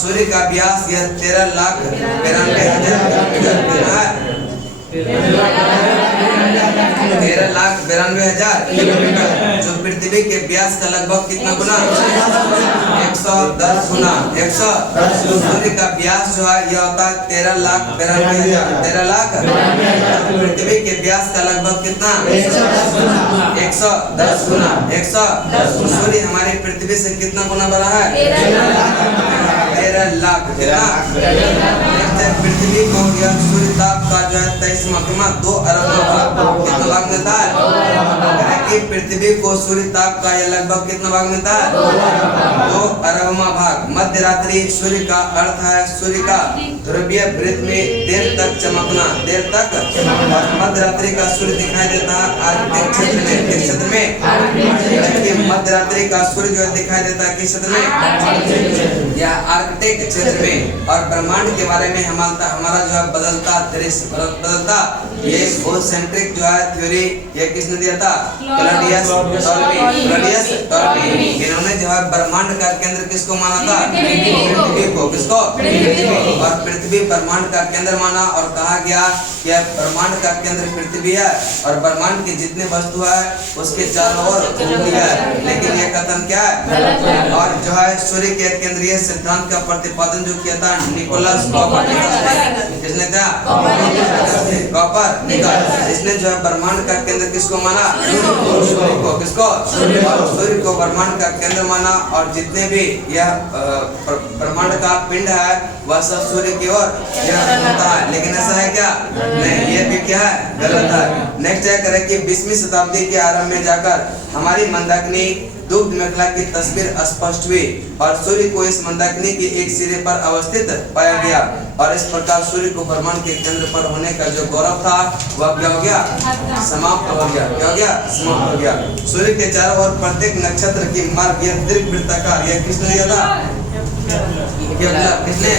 सूर्य का व्यास यह 13,92,000 किलोमीटर है। 13,92,000 किलोमीटर, जो पृथ्वी के व्यास का लगभग कितना गुना? 110 गुना। 110। सूर्य का व्यास जो है यह होता है 13,92,000। 13,92,000। पृथ्वी के व्यास का लगभग कितना? 110 गुना। 110। सूर्य हमारी पृथ्वी से कितना गुना बड़ा है? 13 लाख। कितना? पृथ्वी को यह सूर्य ताप का जो है 23 2 अरब भाग कितना भाग मिलता है? कि पृथ्वी को सूर्य ताप का यह लगभग कितना भाग मिलता है? 2 अरबवां भाग। मध्य रात्रि सूर्य का अर्थ है सूर्य का ध्रुवीय वृत्त में देर तक चमकना। देर तक। और मध्य रात्रि का सूर्य दिखाई देता है आर्कटिक क्षेत्र में। किस क्षेत्र में? मध्य रात्रि का सूर्य जो दिखाई देता है किस क्षेत्र में? या आर्कटिक क्षेत्र में। और ब्रह्मांड के बारे में हमारा जो है बदलता दृश्य बदलता ये ओसेंट्रिक जो है थ्योरी ये किसने दिया था? क्लॉडियस टॉल्मी। इन्होंने जो है ब्रह्मांड का केंद्र किसको माना था? पृथ्वी को। किसको? और पृथ्वी ब्रह्मांड का केंद्र माना और कहा गया कि ब्रह्मांड का केंद्र पृथ्वी है और ब्रह्मांड की जितने वस्तु है उसके चारों ओर घूमती है। लेकिन ये कथन क्या है? और जो है सूर्य के केंद्रीय सिद्धांत का प्रतिपादन जो किया था निकोलस कोपरनिकस ने। किसने था? कोपरनिकस। इसने जो है ब्रह्मांड का केंद्र किसको माना? सूर्य को। किसको? सूर्य को ब्रह्मांड का केंद्र माना और जितने भी यह ब्रह्मांड का पिंड है वह सब सूर्य की ओर घूमता है। लेकिन ऐसा है क्या? नहीं, ये भी क्या है? गलत है। नेक्स्ट है करें कि 20वीं शताब्दी के आरंभ में जाकर हमारी मंदाकिनी दुग्ध मेखला की तस्वीर स्पष्ट हुई और सूर्य को इस मंदाकिनी के एक सिरे पर अवस्थित पाया गया और इस प्रकार सूर्य को ब्रह्मांड के केंद्र पर होने का जो गौरव था वह क्या हो गया? समाप्त हो गया। क्या हो गया? समाप्त हो गया। सूर्य के चारों ओर प्रत्येक नक्षत्र की मार्ग यह दीर्घवृत्ताकार यह किसने दिया था? किसने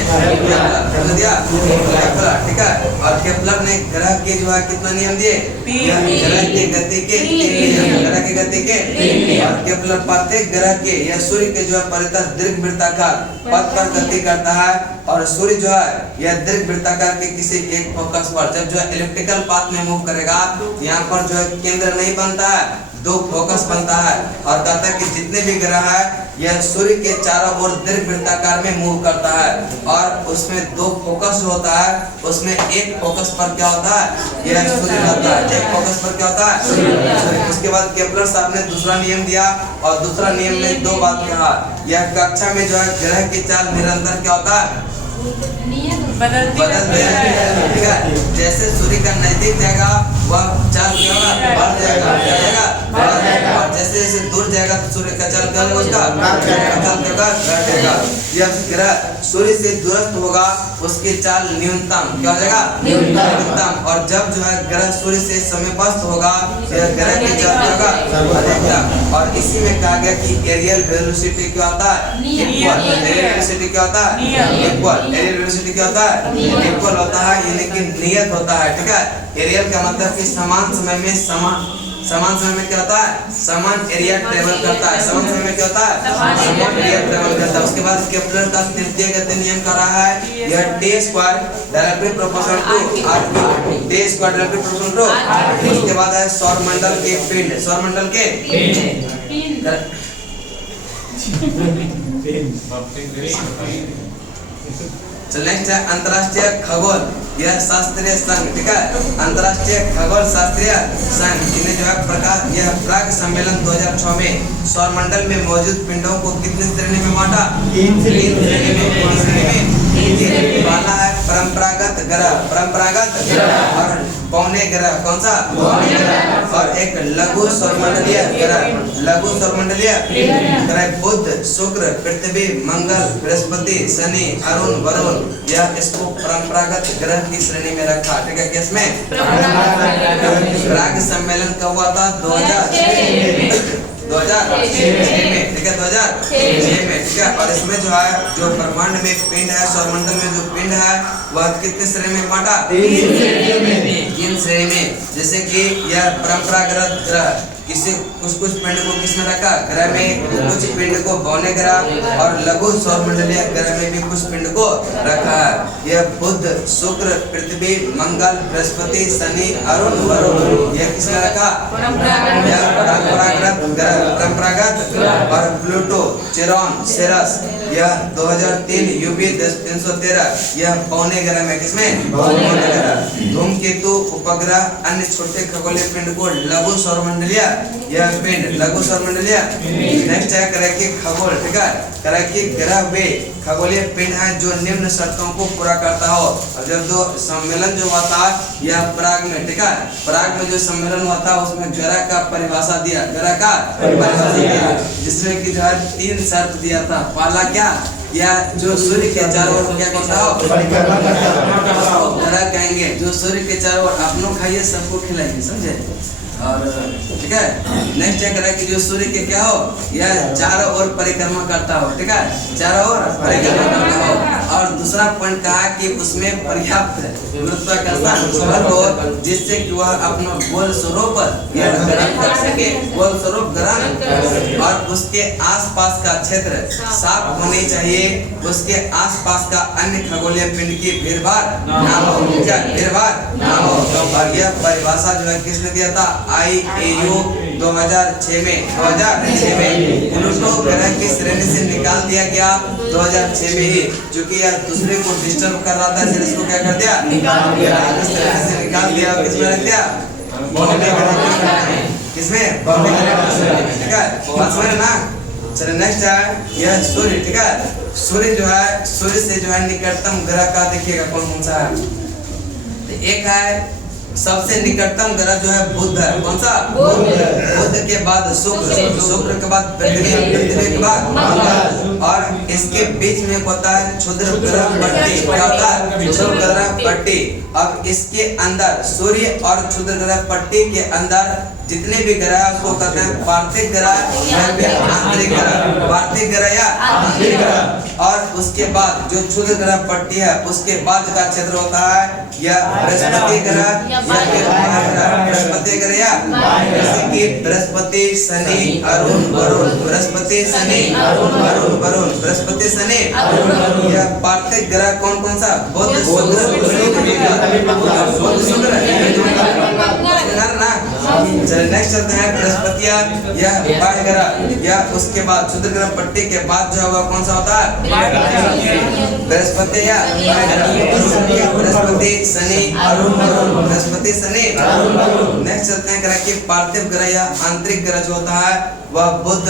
दिया? केपलर। ठीक है। और केपलर ने ग्रह के जो है कितना नियम दिए? ग्रह की गति के 3 नियम। ग्रह की गति के 3। और केपलर प्रत्येक ग्रह के या सूर्य के जो है परितः दीर्घवृत्ताकार पथ पर गति करता है और सूर्य जो है यह दीर्घवृत्ताकार के किसी एक फोकस पर जब जो है इलिप्टिकल पाथ में मूव करेगा यहाँ पर जो है केंद्र नहीं बनता है, 2 फोकस बनता है। और कहता है कि जितने भी ग्रह है यह सूर्य के चारों ओर दीर्घवृत्ताकार में मूव करता है और उसमें 2 फोकस होता है। उसमें एक फोकस पर क्या होता है? यह सूर्य रहता है। एक फोकस पर क्या होता है? सूर्य। उसके बाद केपलर साहब ने दूसरा नियम दिया और दूसरा नियम में 2 बात कहा। यह कक्षा में जो है ग्रह की चाल निरंतर क्या होता है? बदलती रहती है। जैसे सूर्य का नजदीक जाएगा वह चाल क्या होगा? बढ़ जाएगा। और जैसे जैसे दूर जाएगा तो सूर्य का चाल क्या होगा? उसका घट जाएगा। जब ग्रह सूर्य से दूरस्थ होगा उसकी चाल न्यूनतम क्या हो जाएगा? न्यूनतम। और जब जो है ग्रह सूर्य से समीपस्थ होगा यह ग्रह की चाल क्या होगा? अधिकतम। और इसी में कहा गया कि एरियल वेलोसिटी क्या होता है? इक्वल। एरियल वेलोसिटी क्या होता है? इक्वल। एरियल वेलोसिटी क्या होता है? इक्वल होता है यानी कि नियत होता है। ठीक है। एरियल का मतलब कि समान समय में क्या होता है? समान एरिया ट्रेवल करता है। समान समय में क्या होता है? समान एरिया ट्रेवल करता है। उसके बाद केपलर का तृतीय गति नियम कर रहा है यह d² directly proportional to r3। d² directly proportional to. उसके बाद है सौरमंडल के पिंड। सौरमंडल के नेक्स्ट है अंतरराष्ट्रीय खगोल यह शास्त्रीय संघ। ठीक है। अंतरराष्ट्रीय खगोल शास्त्रीय संघ इन्हें जो है प्रकाश यह प्राग सम्मेलन 2006 में सौरमंडल में मौजूद पिंडों को कितनी श्रेणी में बांटा? 3 श्रेणी में। पहला है परंपरागत ग्रह, परंपरागत और पौने ग्रह, कौन सा? और एक लघु सौरमंडलीय ग्रह, लघु सौरमंडलीय ग्रह बुध, शुक्र, पृथ्वी, मंगल, बृहस्पति, शनि, अरुण, वरुण, यह इसको परंपरागत ग्रह की श्रेणी में रखा। ठीक है, किसमें? प्राग सम्मेलन कब हुआ था? 2006 में। ठीक है, 2006 में। ठीक है, और इसमें जो है जो ब्रह्मांड में पिंड है, सौरमंडल में जो पिंड है वह कितने श्रेणी में बांटा? 3 श्रेणी में। जैसे कि यह परंपरागत ग्रह किसी कुछ पिंड को किसमें रखा? ग्रह में, कुछ पिंड को बौने ग्रह और लघु सौरमंडलीय ग्रह में भी कुछ पिंड को रखा है। यह बुध, शुक्र, पृथ्वी, मंगल, बृहस्पति, शनि, अरुण, वरुण, यह किसमें रखा? यह परंपरागत ग्रह, परंपरागत। और प्लूटो, चिरॉन, सेरस, यह 2003 यूबी 313, यह पौने ग्रह में, किसमें? पौने ग्रह। धूमकेतु, उपग्रह, अन्य छोटे खगोलीय पिंड को लघु सौरमंडलीय, यह पिंड लघु सौरमंडलीय। नेक्स्ट है ग्रह के खगोल। ठीक है, ग्रह के ग्रह वे खगोलीय पिंड है जो निम्न शर्तों को पूरा करता हो। और जब जो सम्मेलन जो हुआ था यह प्राग में, ठीक है, प्राग में जो सम्मेलन हुआ था उसमें ग्रह का परिभाषा दिया, ग्रह का परिभाषा दिया, जिसमें कि जो है 3 शर्त दिया था। पहला क्या? यह जो सूर्य के चारों ओर क्या करता हो? ग्रह कहेंगे जो सूर्य के चारों ओर, अपनों खाइए सबको खिलाएंगे, समझे? और ठीक है, नेक्स्ट है ग्रह की जो सूर्य के क्या हो? यह चारों ओर परिक्रमा करता हो। ठीक है, चारों ओर परिक्रमा करता हो। और दूसरा पॉइंट कहा कि उसमें पर्याप्त गुरुत्वाकर्षण हो जिससे कि वह अपना गोल स्वरूप यह ग्रहण कर सके, गोल स्वरूप ग्रहण। और उसके आसपास का क्षेत्र साफ होनी चाहिए, उसके आसपास का अन्य खगोलीय पिंड की भीड़-भाड़ ना हो, क्या भीड़-भाड़ ना हो। और यह परिभाषा जो है किसने दिया था? IAU 2006 में, 2006 में। प्लूटो ग्रह की श्रेणी से निकाल दिया गया 2006 में ही, क्योंकि यह दूसरे को डिस्टर्ब कर रहा था, इसलिए इसको क्या कर दिया? निकाल दिया, श्रेणी से निकाल दिया। किसमें रख दिया? पौने ग्रह। किसमें? पौने ग्रह। ठीक है, बात समझ ना? चलिए नेक्स्ट है यह सूर्य। ठीक है, सूर्य जो है, सूर्य से जो है निकटतम ग्रह का देखिएगा कौन कौन सा है। एक है सबसे निकटतम ग्रह जो है बुध है, कौन सा? बुध के बाद शुक्र, शुक्र के बाद पृथ्वी, पृथ्वी के बाद मंगल। और इसके बीच में होता है क्षुद्र ग्रह पट्टी, क्या होता है? क्षुद्र ग्रह पट्टी। अब इसके अंदर सूर्य और क्षुद्र ग्रह पट्टी के अंदर जितने भी ग्रह है उसको कहते हैं पार्थिव ग्रह या फिर आंतरिक ग्रह, पार्थिव ग्रह या आंतरिक ग्रह। और उसके बाद जो क्षुद्र ग्रह पट्टी है उसके बाद का क्षेत्र होता है या बृहस्पति ग्रह या फिर बृहस्पति ग्रह या, जैसे कि बृहस्पति, शनि, अरुण, वरुण, बृहस्पति, शनि, अरुण, वरुण, बृहस्पति, शनि, यह पार्थिव ग्रह कौन कौन सा? बुध, शुक्र, ना। चलिए नेक्स्ट चलते हैं बृहस्पति या बाह्य ग्रह या उसके बाद क्षुद्र ग्रह पट्टी के बाद जो होगा कौन सा होता है? बृहस्पति या बृहस्पति, शनि, अरुण, बृहस्पति, शनि। नेक्स्ट चलते हैं ग्रह के पार्थिव ग्रह या आंतरिक ग्रह जो होता है वह बुध,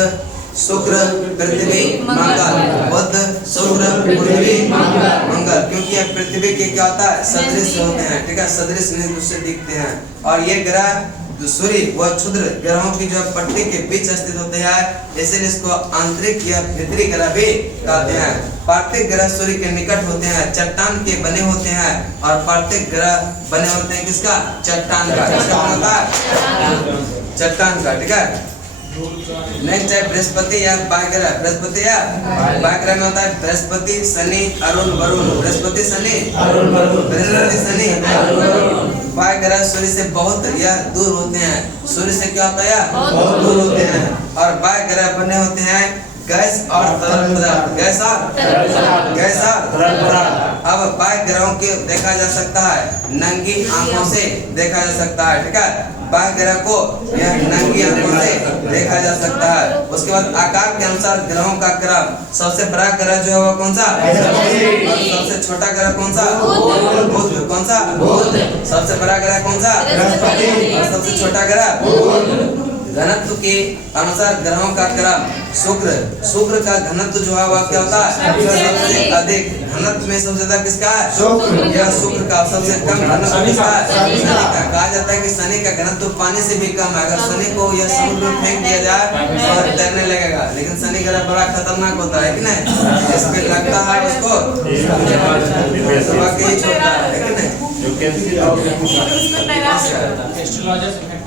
शुक्र, पृथ्वी, मंगल। बुध, शुक्र, पृथ्वी, मंगल, क्योंकि यह पृथ्वी के क्या होता है? सदृश होते हैं। ठीक है, सदृश नहीं दूसरे दिखते हैं। और ये ग्रह सूर्य व क्षुद्र ग्रहों की जो पट्टी के बीच स्थित होते हैं, इसलिए इसको आंतरिक या भीतरी ग्रह भी कहते हैं। पार्थिव ग्रह सूर्य के निकट होते हैं, चट्टान के बने होते हैं। और पार्थिव ग्रह बने होते हैं किसका? चट्टान का। किसका होता है? चट्टान का। ठीक है, नेक्स्ट है बृहस्पति या बाह्य ग्रह। बृहस्पति या बाह्य ग्रह में होता है बृहस्पति, शनि, अरुण, वरुण, बृहस्पति, शनि, बृहस्पति, शनि, बाह्य ग्रह सूर्य से बहुत या दूर होते हैं। सूर्य से क्या होता है? बहुत दूर होते हैं। और बाह्य ग्रह बने होते हैं गैस और तरल पदार्थ, गैस और तरल पदार्थ। अब बाह्य ग्रहों के देखा जा सकता है नंगी आंखों से देखा जा सकता है। ठीक है, बाह्य ग्रह को यह नंगी आंखों से देखा जा सकता है। उसके बाद आकार के अनुसार ग्रहों का क्रम, सबसे बड़ा ग्रह जो है वो कौन सा? और सबसे छोटा ग्रह कौन सा? बुध। कौन सा? बुध। सबसे बड़ा ग्रह कौन सा? और सबसे छोटा ग्रह? घनत्व के अनुसार ग्रहों का क्रम शुक्र शुक्र का घनत्व जो है वह क्या होता है सबसे अधिक घनत्व में सबसे ज्यादा किसका है शुक्र। यह शुक्र का सबसे कम घनत्व किसका है शनि का कहा जाता है कि शनि का घनत्व पानी से भी कम है अगर शनि को यह समुद्र में फेंक दिया जाए तो तैरने लगेगा लेकिन शनि ग्रह बड़ा खतरनाक होता है कि नहीं इस पे लगता है उसको वाकई छोड़ता है कि नहीं उसको तैरा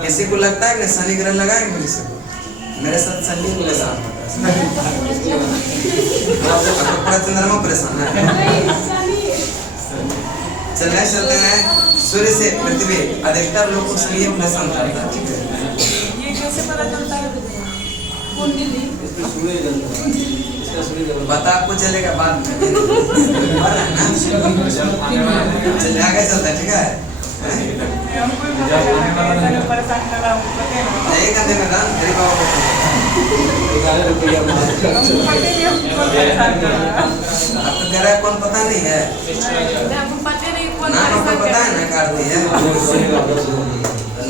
किसी को लगता है कि शनि ग्रह लगाएंगे मेरे साथ शनि परेशान पूरा चंद्रमा परेशान है चलने चलते हैं सूर्य से पृथ्वी अधिकतर लोग को शनि परेशान करता है ठीक है ये कैसे पता चलता है पता आपको चलेगा बाद में चलिए आगे चलते हैं ठीक है हमको भी पता चला कि ऐसा परेशान कर रहा हूँ एक घंटे में दान मेरे बाबा को आपको ग्रह कौन पता नहीं है हमको पता नहीं कौन नाम आपको पता है ना कार्ती है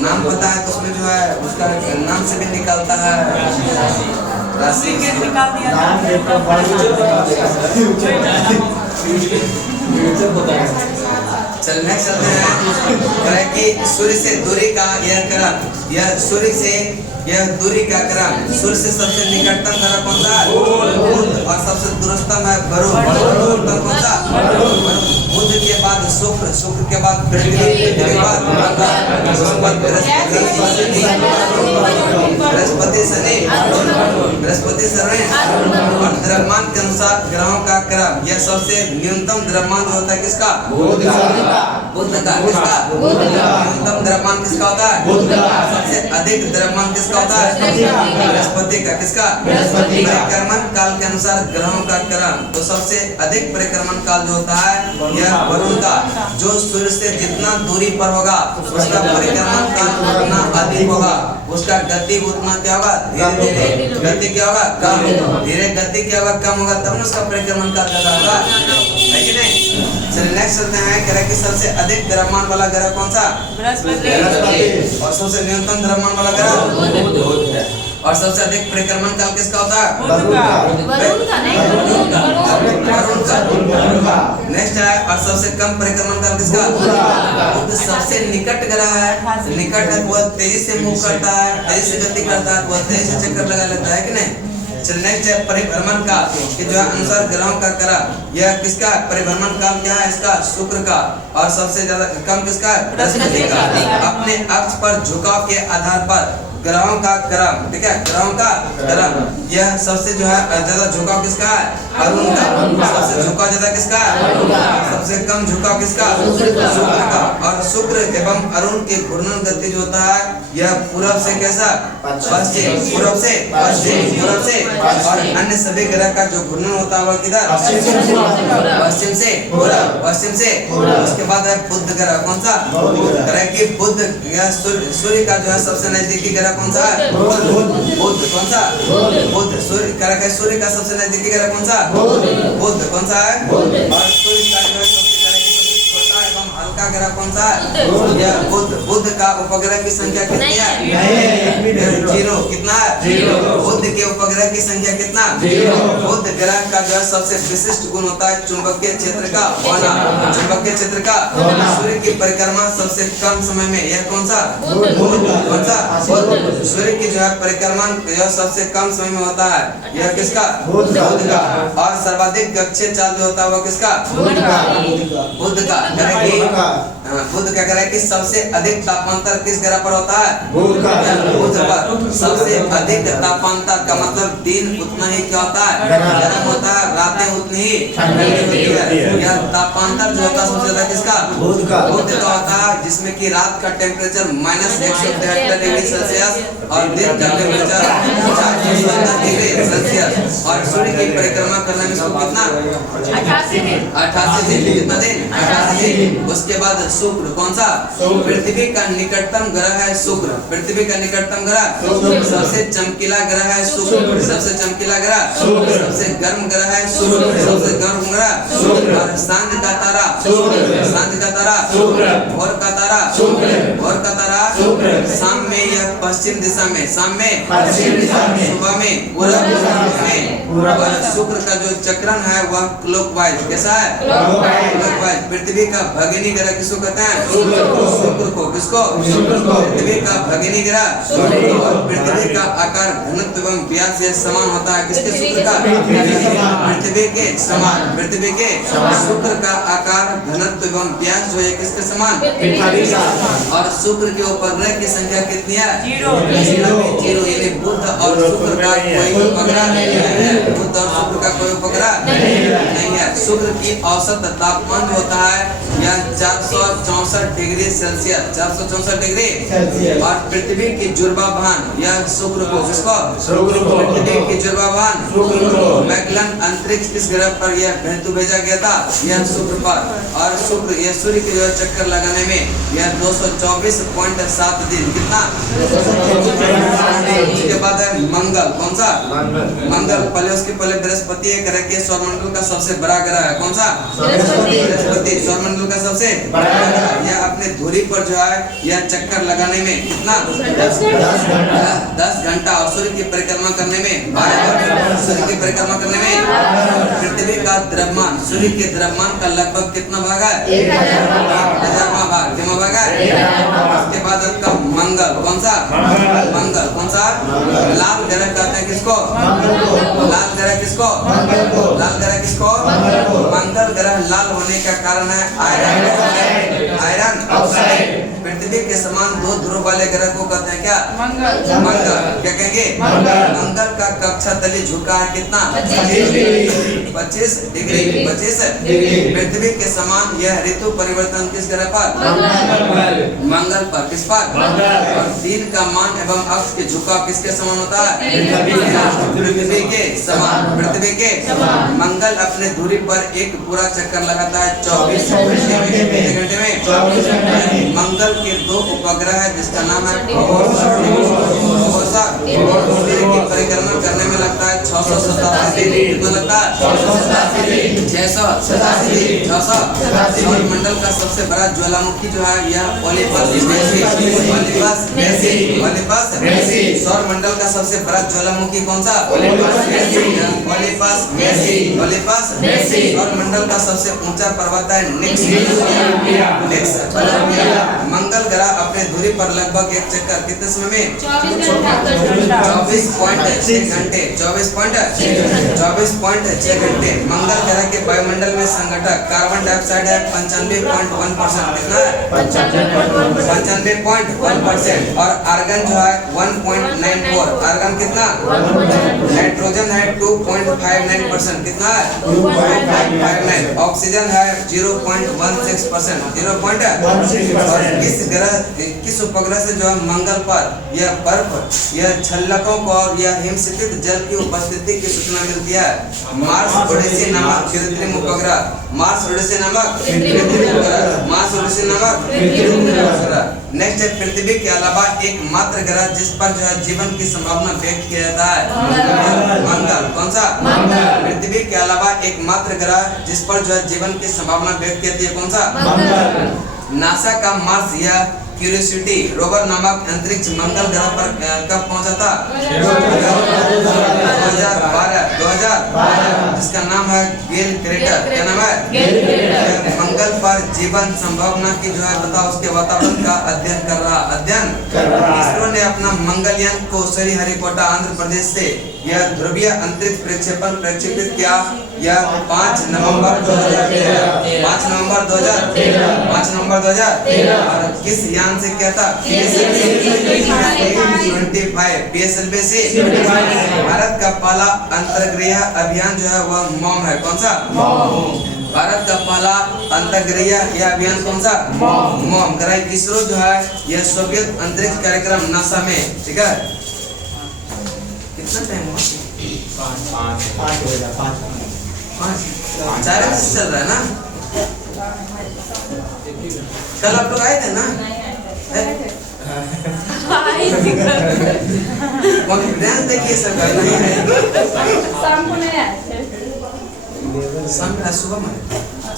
नाम पता है तो उसमें जो है उसका नाम से भी निकलता है राशि निकाल दिया नाम देकर बड़ चलने चलते हैं ग्रह की सूर्य से दूरी का यह क्रम यह सूर्य से यह दूरी का क्रम सूर्य से सबसे निकटतम ग्रह कौन सा है बुध और सबसे दूरतम है वरुण दूरतम कौन सा बुध के बाद शुक्र शुक्र के बाद पृथ्वी के बाद बृहस्पति शनि बृहस्पति शनि और द्रव्यमान के अनुसार ग्रहों का क्रम यह सबसे न्यूनतम द्रव्यमान जो होता है किसका बुध का किसका न्यूनतम द्रव्यमान किसका होता है सबसे अधिक द्रव्यमान किसका होता है बृहस्पति का किसका परिक्रमण काल के अनुसार ग्रहों का क्रम तो सबसे अधिक परिक्रमण काल जो होता है यह वरुण का जो सूर्य से जितना दूरी पर होगा उसका परिक्रमण काल उतना अधिक होगा उसका गति उतना क्या होगा धीरे धीरे गति क्या होगा कम धीरे गति क्या होगा कम होगा तब उसका परिक्रमण काल ज्यादा होगा है कि नहीं चलिए नेक्स्ट चलते हैं ग्रह की सबसे अधिक द्रव्यमान वाला ग्रह कौन सा बृहस्पति और सबसे न्यूनतम द्रव्यमान वाला ग्रह और सबसे अधिक परिक्रमण काल किसका होता है वरुण का नहीं वरुण का नेक्स्ट है और सबसे कम परिक्रमण काल किसका बुध सबसे निकट ग्रह है निकट है वह तेजी से मूव करता है तेजी से गति करता है वह तेजी से चक्कर लगा लेता है कि नहीं चलिए नेक्स्ट है परिभ्रमण काल कि जो है अनुसार ग्रहों का क्रम यह किसका परिभ्रमण काल क्या है इसका शुक्र का और सबसे ज्यादा कम किसका है बृहस्पति का अपने अक्ष पर झुकाव के आधार पर ग्रहों का क्रम ठीक है ग्रहों का क्रम यह सबसे जो है ज्यादा झुकाव किसका है अरुण का सबसे झुकाव ज्यादा किसका है सबसे कम झुकाव किसका शुक्र का और शुक्र एवं अरुण के घूर्णन गति जो होता है यह पूरब से कैसा पश्चिम पूरब से पश्चिम पूरब से और अन्य सभी ग्रह का जो घूर्णन होता है वह किधर पश्चिम से पूरब पश्चिम से उसके बाद है बुध ग्रह कौन सा ग्रह की बुध सूर्य का जो है सबसे नजदीकी ग्रह कौन सा है बुध कौन सा बुध सूर्य का सबसे नजदीकी ग्रह कौन सा बुध कौन सा है और सूर्य का जो है सबसे ग्रह की सबसे छोटा एवं हल्का ग्रह कौन सा है यह बुध का उपग्रह की संख्या कितनी है जीरो कितना है बुध के उपग्रह की संख्या कितना बुध ग्रह का जो है सबसे विशिष्ट गुण होता है चुंबकीय क्षेत्र का होना चुंबकीय क्षेत्र का सूर्य की परिक्रमा सबसे कम समय में यह कौन सा कौन सा सूर्य की जो है परिक्रमा यह सबसे कम समय में होता है यह किसका बुध का और सर्वाधिक गक्षीय चाल जो होता है वो किसका बुध का बुध क्या कह रहा है कि सबसे अधिक तापांतर किस ग्रह पर होता है बुध पर सबसे अधिक तापांतर का मतलब दिन उतना ही क्या होता है गर्म होता है रातें उतनी ही ठंडी होती है यह तापांतर जो होता है सबसे ज्यादा किसका बुध का होता है जिसमें कि रात का टेम्परेचर -173 डिग्री सेल्सियस और दिन का टेम्परेचर 417 डिग्री सेल्सियस और सूर्य की परिक्रमा करने में इसको कितना 88 दिन कितना दिन 88 दिन उसके बाद शुक्र। कौन सा? पृथ्वी का निकटतम ग्रह है शुक्र। पृथ्वी का निकटतम ग्रह सबसे चमकीला ग्रह है शुक्र। सबसे चमकीला ग्रह, सबसे गर्म ग्रह है शुक्र। सबसे गर्म ग्रह। और सांझ का तारा, सांझ का तारा, भोर का तारा, भोर का तारा, शाम में यह पश्चिम दिशा में, शाम में, सुबह में, पूरब में। और शुक्र का जो चक्रण है वह क्लॉकवाइज। कैसा है? क्लॉकवाइज। पृथ्वी का भगिनी ग्रह किसको कहते हैं? शुक्र को। किसको? पृथ्वी का भगिनी ग्रह। और पृथ्वी का आकार, घनत्व एवं व्यास यह समान होता है। किसके? शुक्र का। पृथ्वी के समान। पृथ्वी के शुक्र का आकार, घनत्व एवं व्यास जो है किसके समान? और शुक्र के उपग्रह की संख्या कितनी है? 0। यानी बुध और शुक्र का कोई उपग्रह नहीं है। बुध और शुक्र का कोई उपग्रह नहीं है। शुक्र की औसत तापमान जो होता है यह 464 डिग्री सेल्सियस, 464 डिग्री। और पृथ्वी की जुर्वा भान यह शुक्र को। किसको? पृथ्वी की जुर्वा भान मैगलन अंतरिक्ष किस ग्रह पर यह भेजा गया था? यह शुक्र पर। और शुक्र यह सूर्य के जो चक्कर लगाने में यह 224.7 दिन। कितना? उसके बाद है मंगल। कौन सा? मंगल। पहले उसके पहले बृहस्पति एक ग्रह के सौरमंडल का सबसे बड़ा ग्रह है। कौन सा? बृहस्पति सौरमंडल का सबसे बड़ा ग्रह। यह अपने धुरी पर जो है यह चक्कर लगाने में कितना? 10 घंटा। और सूर्य की परिक्रमा करने में 12 घंटा। सूर्य की परिक्रमा करने में पृथ्वी का द्रव्यमान, सूर्य के द्रव्यमान का लगभग कितना भाग है? 1000वां भाग। कितना भाग है? उसके बाद आपका मंगल। कौन सा? मंगल। कौन सा? लाल ग्रह कहते हैं किसको? लाल ग्रह किसको? लाल ग्रह किसको? मंगल ग्रह लाल होने का कारण है आयरन। Iron oxide. पृथ्वी के समान 2 ध्रुव वाले ग्रह को कहते हैं क्या? मंगल। मंगल। क्या कहेंगे? मंगल का कक्षा तली झुका है कितना? 25 डिग्री। 25 डिग्री। पृथ्वी के समान यह ऋतु परिवर्तन किस ग्रह पर? मंगल पर। किस पर? और दिन का मान एवं अक्ष के झुकाव किसके समान होता है? पृथ्वी के समान। पृथ्वी के मंगल अपने दूरी पर एक पूरा चक्कर लगाता है 24 घंटे में। मंगल के 2 उपग्रह है जिसका नाम है सूर्य की परिक्रमा करने में लगता है 687 दिन। कितना लगता है? 687 दिन। 687। सौर मंडल का सबसे बड़ा ज्वालामुखी जो है यह Olympus Messi. Olympus Messi. Olympus Messi. सौर मंडल का सबसे बड़ा ज्वालामुखी कौन सा? Olympus Messi. Olympus Messi. Olympus Messi. सौर मंडल का सबसे ऊंचा पर्वत है निक्स। निक्स ओलंपिया। मंगल ग्रह अपने धुरी पर लगभग एक चक्कर कितने समय में? 24.6 घंटे। 24.6 घंटे। मंगल ग्रह के वायुमंडल में संघटक कार्बन डाइऑक्साइड है 95.1%। कितना है? 95.1%। और आर्गन जो है 1.94। आर्गन कितना? नाइट्रोजन है 2.59%। कितना है? 2.59। ऑक्सीजन है 0.16%। 0.16। और किस उपग्रह से जो है मंगल पर यह बर्फ, यह छल्लकों को और यह हिमस्थित जल की उपस्थिति की सूचना मिलती है? मार्स ओडिसी नामक कृत्रिम उपग्रह। मार्स ओडिसी नामक कृत्रिम उपग्रह। मार्स ओडिसी नामक कृत्रिम उपग्रह। नेक्स्ट है पृथ्वी के अलावा एकमात्र ग्रह जिस पर जो है जीवन की संभावना व्यक्त किया जाता है? मंगल। कौन सा? पृथ्वी के अलावा एकमात्र ग्रह जिस पर जो है जीवन की संभावना व्यक्त की जाती है? कौन सा? नासा का मार्स या क्यूरियोसिटी रोवर नामक अंतरिक्ष मंगल ग्रह पर कब पहुंचा था? 2012 जिसका नाम है गेल क्रेटर। क्या नाम है? मंगल पर जीवन संभावना की जो है बताओ उसके वातावरण का अध्ययन कर रहा। इसरो ने अपना मंगलयान को श्रीहरिकोटा आंध्र प्रदेश से यह ध्रुवीय अंतरिक्ष प्रक्षेपण प्रक्षेपित किया। यह 5 नवंबर 2013। 5 नवंबर 2013। और किस यान से किया था? PSLV से। भारत का पहला अंतर्ग्रह अभियान जो है वह मॉम है। कौन सा? भारत का पहला अंतर्ग्रह यह अभियान कौन सा? मॉम। इसरो जो है यह सोवियत अंतरिक्ष कार्यक्रम नासा में। ठीक है, कितना टाइम हुआ? 5 4 चल रहा है ना? कल आप लोग आए थे ना? कॉन्फिडेंस देखिए सबका नहीं है। शाम को नहीं आए थे। शाम में सुबह में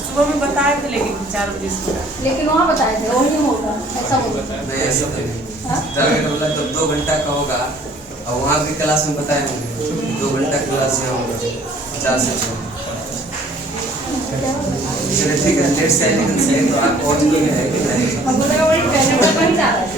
सुबह में बताए थे लेकिन 4 बजे से। लेकिन वहाँ बताए थे वो नहीं होगा ऐसा बोला। नहीं ऐसा नहीं। टारगेट बोला तो 2 घंटा का होगा और वहाँ भी क्लास में बताए होंगे 2 घंटा क्लास में होगा 4 से 6। चलिए ठीक है, लेट से आए लेकिन सही तो आप पहुँच गए हैं कि नहीं? हम बोला वही पहले तो बन जा रहा है।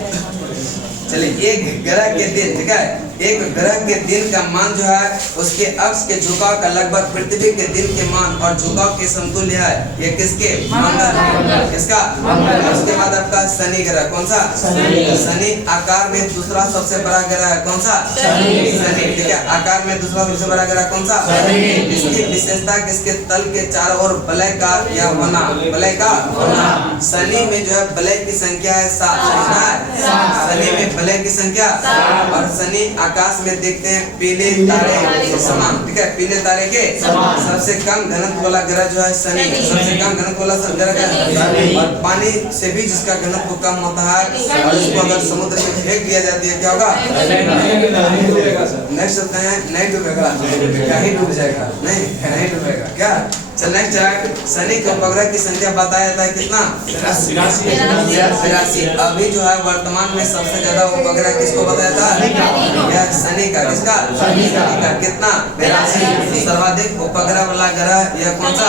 चलिए एक ग्रह के दिन, ठीक है, एक ग्रह के दिन का मान जो है उसके अक्ष के झुकाव का लगभग पृथ्वी के दिन के मान और झुकाव के समतुल्य है। ये किसके? मंगल। किसका? उसके बाद आपका शनि ग्रह। कौन सा? शनि आकार में दूसरा सबसे बड़ा ग्रह है। कौन सा? शनि। ठीक है, आकार में दूसरा सबसे बड़ा ग्रह कौन सा? इसकी विशेषता किसके तल के चारों ओर वलय का या होना, वलय का होना। शनि में जो है वलय की संख्या है 7। शनि में वलय की संख्या, और शनि आकाश में देखते हैं पीले तारे के समान। ठीक है, पीले तारे के सबसे कम घनत्व वाला ग्रह जो है शनि। सबसे कम घनत्व वाला ग्रह है। और पानी से भी जिसका घनत्व कम होता है और इसको अगर समुद्र में फेंक दिया जाती है क्या होगा? नेक्स्ट होते हैं नहीं डूबेगा, कहीं डूब जाएगा, नहीं डूबेगा। क्या? चल नेक्स्ट है, शनि के उपग्रह की संख्या बताया जाता है कितना? 83। अभी जो है वर्तमान में सबसे ज्यादा उपग्रह किसको बताया जाता है? यह शनि का। किसका? शनि का। कितना? 82। सर्वाधिक उपग्रह वाला ग्रह यह कौन सा?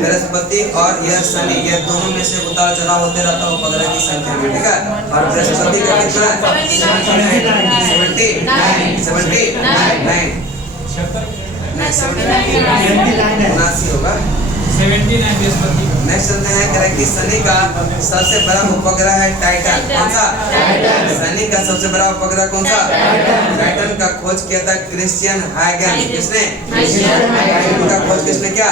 बृहस्पति और यह शनि, यह दोनों में से उतार चढ़ाव होते रहता है उपग्रह की संख्या में। ठीक है, और बृहस्पति का कितना है? 79 होगा। 79 बृहस्पति। नेक्स्ट चलते हैं ग्रह की शनि का सबसे बड़ा उपग्रह है टाइटन। कौन सा? शनि का सबसे बड़ा उपग्रह कौन सा? टाइटन का खोज किया था क्रिश्चियन हाइगन। किसने? टाइटन का खोज किसने किया?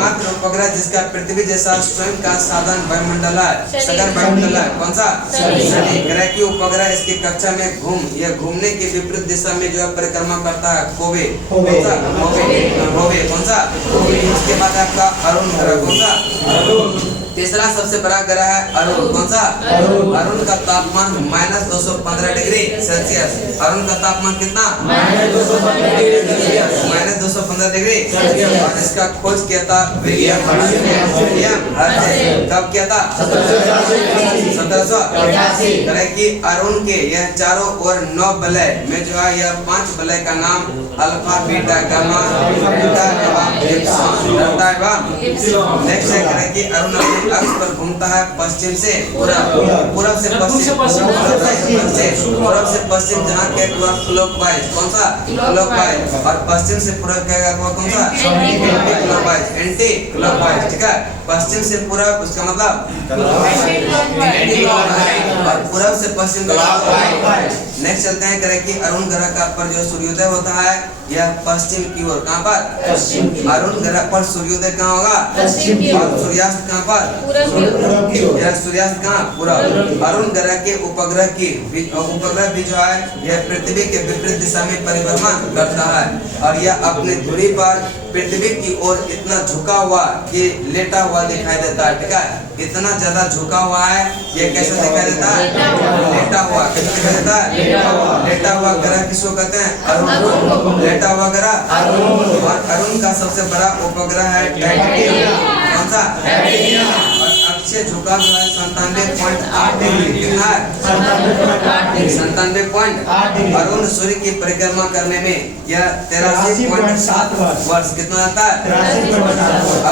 मात्र उपग्रह जिसका पृथ्वी जैसा स्वयं का साधन वायुमंडल है, सघन वायुमंडल है। कौन सा? शनि। ग्रह की उपग्रह इसकी कक्षा में यह घूमने की विपरीत दिशा में जो है परिक्रमा करता है। कोबे। कौन सा? कोबे। कौन सा? उसके बाद आपका अरुण ग्रह। कौन सा? तीसरा सबसे बड़ा ग्रह है अरुण। कौन सा? अरुण का तापमान -215 डिग्री सेल्सियस। अरुण का तापमान कितना? -215 डिग्री। और इसका खोज किया था विलियम हर्जे। कब किया था? 1788। ग्रह की अरुण के यह चारों ओर 9 वलय में जो है यह 5 वलय का नाम अल्फा, बीटा, गामा, बीटा एवं नेक्स्ट है ग्रह की अरुण अपने अक्ष पर घूमता है पश्चिम से पूरब, पूरब से पश्चिम, पूरब से पश्चिम जहाँ के क्लॉकवाइज। कौन सा? क्लॉकवाइज। और पश्चिम से पूरब क्या कौन सा? Anti clockwise. Anti clockwise. ठीक है, पश्चिम से पूरब उसका मतलब एंटी क्लॉकवाइज और पूरब से पश्चिम का क्लॉकवाइज। नेक्स्ट चलते हैं ग्रह की अरुण ग्रह का पर जो सूर्योदय होता है यह पश्चिम की ओर। कहाँ पर? अरुण ग्रह पर सूर्योदय कहाँ होगा? और सूर्यास्त कहाँ पर? यह सूर्यास्त कहाँ? पूरब। अरुण ग्रह के उपग्रह भी जो है यह पृथ्वी के विपरीत दिशा में परिभ्रमण करता है और यह अपनी धुरी पर पृथ्वी की ओर इतना झुका हुआ कि लेटा हुआ दिखाई देता है। ठीक है, इतना ज्यादा झुका हुआ है, ये कैसे दिखाई देता है? लेटा हुआ। कैसे दिखाई देता है? लेटा हुआ ग्रह किसको कहते हैं? अरुण। लेटा हुआ ग्रह अरुण। और अरुण का सबसे बड़ा उपग्रह है टाइटन। कौन सा? और अक्षीय झुकाव जो है 97.8 डिग्री। कितना है? 97.8 डिग्री। अरुण सूर्य की परिक्रमा करने में यह 83.7 वर्ष कितना आता है?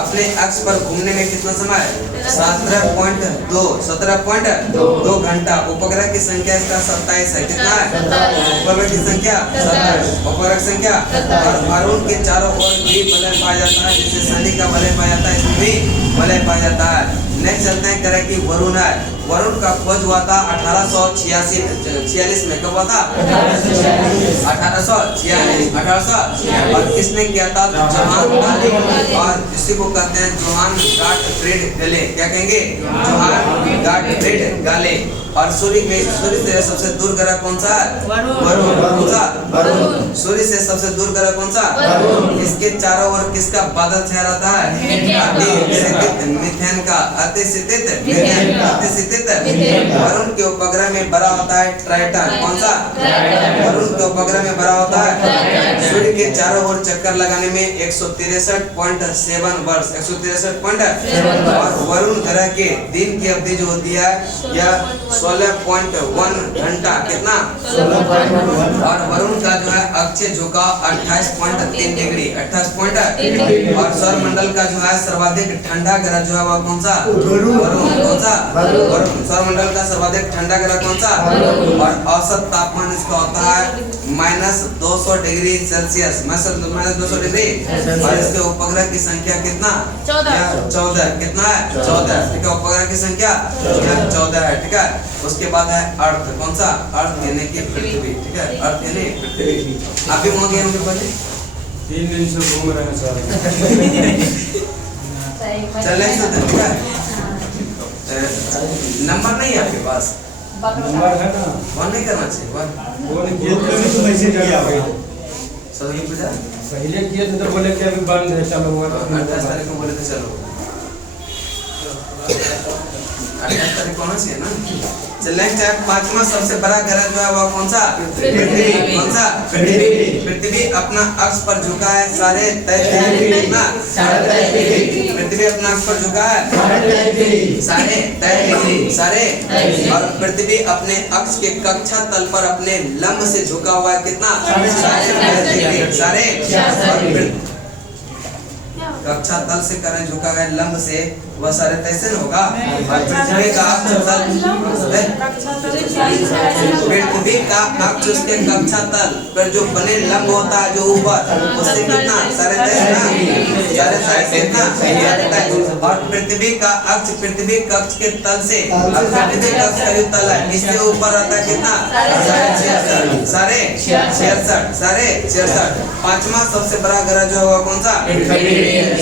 अपने अक्ष पर घूमने में कितना समय? 17.2 घंटा। उपग्रह की संख्या इसका 27 है। कितना है? उपग्रह की संख्या 27। उपग्रह की संख्या। और अरुण के चारों ओर भी वलय पाया जाता है, जैसे शनि का वलय पाया जाता है, इसमें भी वलय पाया जाता है। नेक्स्ट चलते हैं ग्रह की वरुण है। वरुण का खोज हुआ था 1846 में। कब हुआ था? 1846। और किसने किया था? Johan Darling. और इसी को कहते हैं जोहान गाटफ्रीड गैले। क्या कहेंगे? जोहान गाटफ्रीड राइट गाले। और सूर्य से सबसे दूर ग्रह कौन सा है? वरुण। कौन सा? वरुण। सूर्य से सबसे दूर ग्रह कौन सा? वरुण। इसके चारों ओर किसका बादल छाया रहता है? मीथेन का। अतिशीतित वरुण के उपग्रह में बड़ा होता है ट्राइटन। कौन सा? वरुण के उपग्रह में बड़ा होता है। सूर्य के चारों ओर चक्कर लगाने में 163.7 वर्ष 163. और वरुण ग्रह के दिन की अवधि जो होती है यह 16.1 घंटा। कितना? 16.1. और वरुण का जो है अक्षीय झुकाव 28.3 डिग्री 28. और सौर मंडल का जो है सर्वाधिक ठंडा ग्रह जो है वह कौन सा? वरुण। कौन सा? वरुण। वरुण। सौर मंडल का सर्वाधिक ठंडा ग्रह कौन सा? और औसत तापमान इसका होता है -200 डिग्री सेल्सियस -200 डिग्री। और इसके उपग्रह की संख्या कितना? 14। कितना है? 14। ठीक है, उपग्रह की संख्या 14 है। ठीक है, उसके बाद है अर्थ। कौन सा? अर्थ यानी कि पृथ्वी। ठीक है, अर्थ यानी पृथ्वी। आप भी वहाँ गए होंगे पहले? 3 दिन से घूम रहे हैं सर। चल रहे हैं। ठीक है, नंबर नहीं है आपके पास? नंबर है ना? फोन नहीं करना चाहिए वन। वो नहीं ये तो मैसेज किया भाई। सही पूछा। पहले किए थे तो बोले कि अभी बंद है, चलो वो 28 तारीख को बोले थे चलो। 28 तारीख को होना चाहिए ना। चल नेक्स्ट है, पांचवा सबसे बड़ा ग्रह जो है वह कौन सा? पृथ्वी। कौन सा? पृथ्वी अपना अक्ष पर झुका है 3.5 कितना? पृथ्वी अपना अक्ष पर झुका है 3.5 डिग्री। और पृथ्वी अपने अक्ष के कक्षा तल पर अपने लंब से झुका हुआ है कितना? 3.5 कक्षा तल से करें झुका है लंब से वह 3.5 होगा। और पृथ्वी का अक्ष तल पृथ्वी का अक्ष उसके कक्षा तल पर जो बने लंब होता है जो ऊपर उससे कितना? 3.5 और पृथ्वी का अक्ष पृथ्वी कक्ष के तल से पृथ्वी कक्ष का जो तल है इससे ऊपर आता है कितना? 66. पांचवा सबसे बड़ा ग्रह जो है कौन सा?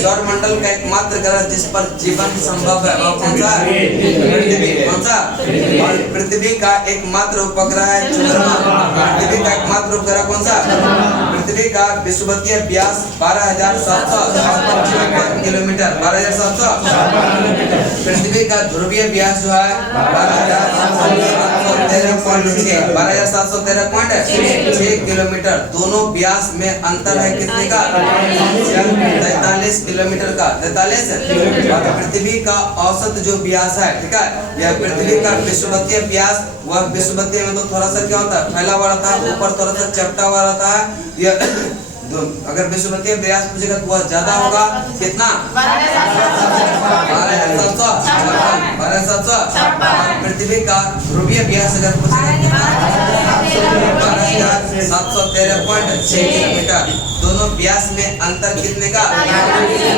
सौर मंडल का एकमात्र ग्रह जिस पर जीवन संभव है वह कौन सा? पृथ्वी। कौन सा? और पृथ्वी का एकमात्र उपग्रह है चंद्रमा। पृथ्वी का एकमात्र उपग्रह कौन सा? पृथ्वी का विषुवतीय व्यास 12,700 किलोमीटर 12,700। पृथ्वी का ध्रुवीय व्यास जो है 12,713.6 किलोमीटर। दोनों व्यास में अंतर है कितने का? 43 किलोमीटर का। 43। और पृथ्वी का औसत जो व्यास है, ठीक है, यह पृथ्वी का विषुवतीय व्यास, वह विषुवतीय में तो थोड़ा सा क्या होता है? फैला हुआ रहता है, ऊपर थोड़ा सा चपटा हुआ रहता है। यह अगर विषुवतीय व्यास पूछेगा तो वह ज्यादा होगा। कितना? 12,700। और पृथ्वी का ध्रुवीय व्यास अगर पूछेगा 12,713.6 किलोमीटर। दोनों व्यास में अंतर कितने का?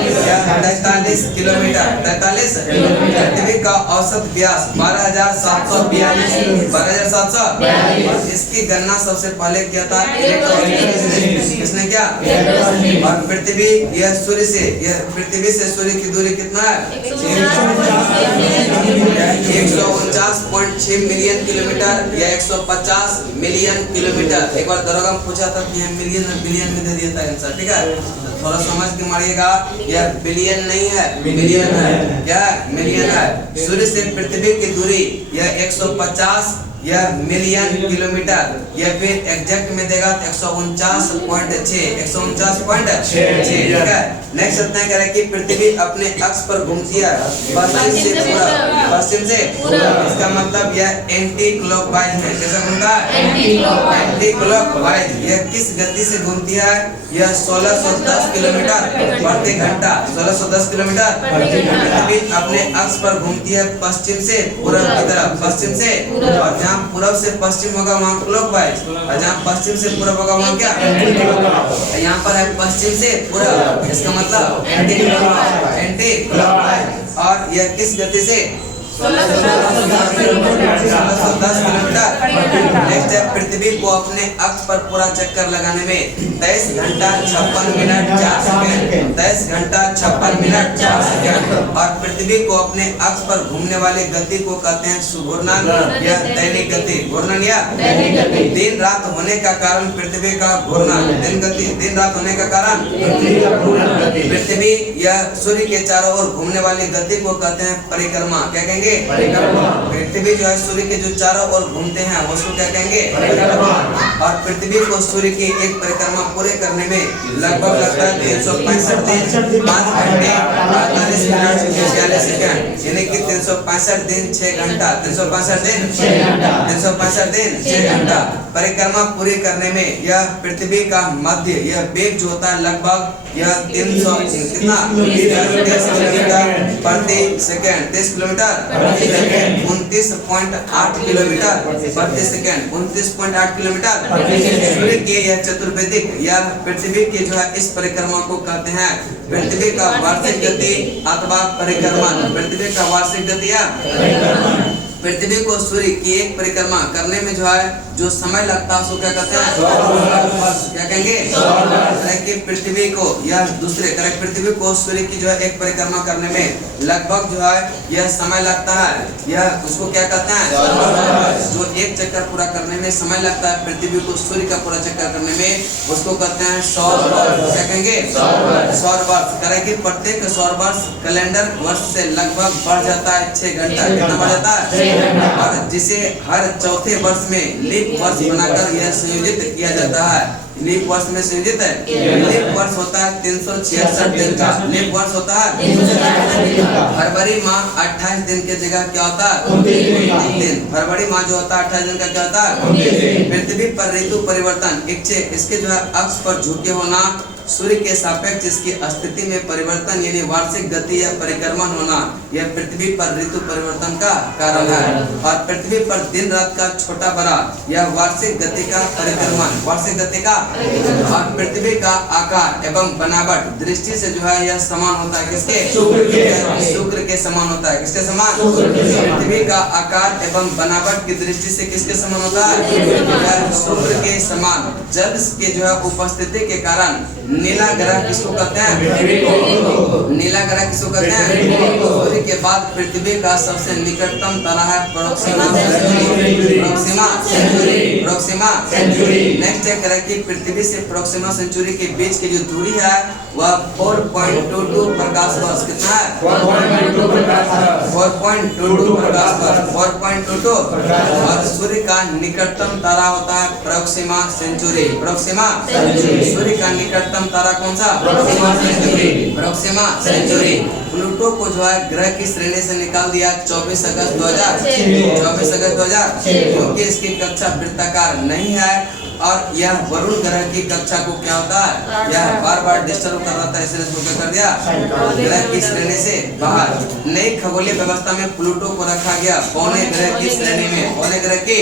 43 किलोमीटर। 43। पृथ्वी का औसत व्यास 12,742। 12,700। और इसकी गणना सबसे पहले किया था किसने किया? और पृथ्वी यह सूर्य से पृथ्वी से सूर्य की दूरी कितना है? 149.6 मिलियन किलोमीटर या 150 मिलियन किलोमीटर। एक बार दरोगा में पूछा था कि मिलियन और बिलियन में दे दिया था आंसर। ठीक है, थोड़ा समझ के मारिएगा, यह बिलियन नहीं है, मिलियन है। क्या? मिलियन है। सूर्य से पृथ्वी की दूरी यह 150 यह मिलियन किलोमीटर। यह फिर एग्जैक्ट में देगा 149.6 149.6। ठीक है, नेक्स्ट इतना करें कि पृथ्वी अपने अक्ष पर घूमती है पश्चिम से पूरब। इसका मतलब यह एंटी क्लॉकवाइज है। कैसा घूमता है? Anti clockwise. यह किस गति से घूमती है? यह 1610 किलोमीटर प्रति घंटा। 1610 किलोमीटर। पृथ्वी अपने अक्ष पर घूमती है पश्चिम से पूरब की तरफ। पश्चिम से, और जहाँ पूरब से पश्चिम होगा वहाँ क्लॉकवाइज, और जहाँ पश्चिम से पूरब होगा वहाँ क्या? यहाँ पर है पश्चिम से पूरब, इसका मतलब एंटी क्लॉकवाइज। और यह किस गति से? 1610 किलोमीटर। नेक्स्ट है पृथ्वी को अपने अक्ष पर पूरा चक्कर लगाने में 23 घंटा 56 मिनट 4 सेकंड, 23 घंटा 56 मिनट 4 सेकंड। और पृथ्वी को अपने अक्ष पर घूमने वाली गति को कहते हैं सुघूर्णन या दैनिक गति। घूर्णन या दिन रात होने का कारण पृथ्वी का घूर्णन, दिन रात होने का कारण पृथ्वी या सूर्य के चारों ओर घूमने वाली गति को कहते हैं परिक्रमा। क्या कहेंगे? पृथ्वी जो है सूर्य के जो चारों ओर घूमते हैं उसको क्या कहेंगे? और पृथ्वी को सूर्य की एक परिक्रमा पूरे करने में लगभग लगता है 365 दिन 5 घंटे 48 मिनट 46 सेकंड, यानी कि 365 दिन 6 घंटा, 365 दिन 6 घंटा परिक्रमा पूरी करने में यह पृथ्वी का मध्य यह वेग जो होता है लगभग यह 300 कितना 30 किलोमीटर प्रति सेकंड, 30 किलोमीटर प्रति सेकंड, 29.8 किलोमीटर प्रति सेकंड, 29.8 किलोमीटर। सूर्य के यह चतुर्वेदिक यह पृथ्वी के जो है इस परिक्रमा को कहते हैं पृथ्वी का वार्षिक गति अथवा परिक्रमण। पृथ्वी का वार्षिक गति या पृथ्वी को सूर्य की एक परिक्रमा करने में जो है जो समय लगता है उसको क्या कहते हैं? क्या कहेंगे? कि पृथ्वी को यह दूसरे पृथ्वी को सूर्य की जो है एक परिक्रमा करने में लगभग जो है यह समय लगता है, यह उसको क्या कहते हैं? जो एक चक्कर पूरा करने में समय लगता है पृथ्वी को सूर्य का पूरा चक्कर करने में उसको कहते हैं सौर वर्ष। क्या कहेंगे? सौर वर्ष। करें कि प्रत्येक सौर वर्ष कैलेंडर वर्ष से लगभग बढ़ जाता है 6 घंटा। कितना बढ़ जाता है? और जिसे हर चौथे वर्ष में लीप वर्ष बनाकर यह संयोजित किया जाता है। लीप वर्ष में संयोजित है। लीप वर्ष होता है 366 दिन का। लीप वर्ष होता है फरवरी माह 28 दिन की जगह क्या होता है? 29 दिन। फरवरी माह जो होता है 28 दिन का क्या होता है? पृथ्वी पर ऋतु परिवर्तन इसके जो है अक्ष पर झुके होना, सूर्य के सापेक्ष इसकी स्थिति में परिवर्तन यानी वार्षिक गति या परिक्रमण होना यह पृथ्वी पर ऋतु परिवर्तन का कारण है। और पृथ्वी पर दिन रात का छोटा बड़ा यह वार्षिक गति का परिक्रमण, वार्षिक गति का। और पृथ्वी का आकार एवं बनावट दृष्टि से जो है यह समान होता है किसके? शुक्र के समान होता है। किसके समान? पृथ्वी का आकार एवं बनावट की दृष्टि से किसके समान होता है? शुक्र के समान। जल के जो है उपस्थिति के कारण नीला ग्रह किसको कहते हैं? नीला ग्रह किसको कहते हैं? सूर्य के बाद पृथ्वी का सबसे निकटतम तारा है प्रोक्सिमा सेंचुरी। नेक्स्ट चेक करें कि पृथ्वी से प्रोक्सिमा सेंचुरी के बीच की जो दूरी है वह 4.22 प्रकाश वर्ष। कितना है? 4.22 प्रकाश वर्ष। 4.22। और सूर्य का निकटतम तारा होता है प्रोक्सिमा सेंचुरी। सूर्य का निकटतम तारा कौन सा? Proxima Centauri. प्लूटो को जो है ग्रह की श्रेणी से निकाल दिया 24 अगस्त 2000 क्योंकि इसकी कक्षा वृत्ताकार नहीं है और यह वरुण ग्रह की कक्षा को क्या होता है? यह बार डिस्टर्ब कर रहा था, इसलिए इसको क्या कर दिया? ग्रह की श्रेणी से बाहर। नई खगोलीय व्यवस्था में प्लूटो को रखा गया पौने ग्रह की श्रेणी में, पौने ग्रह की।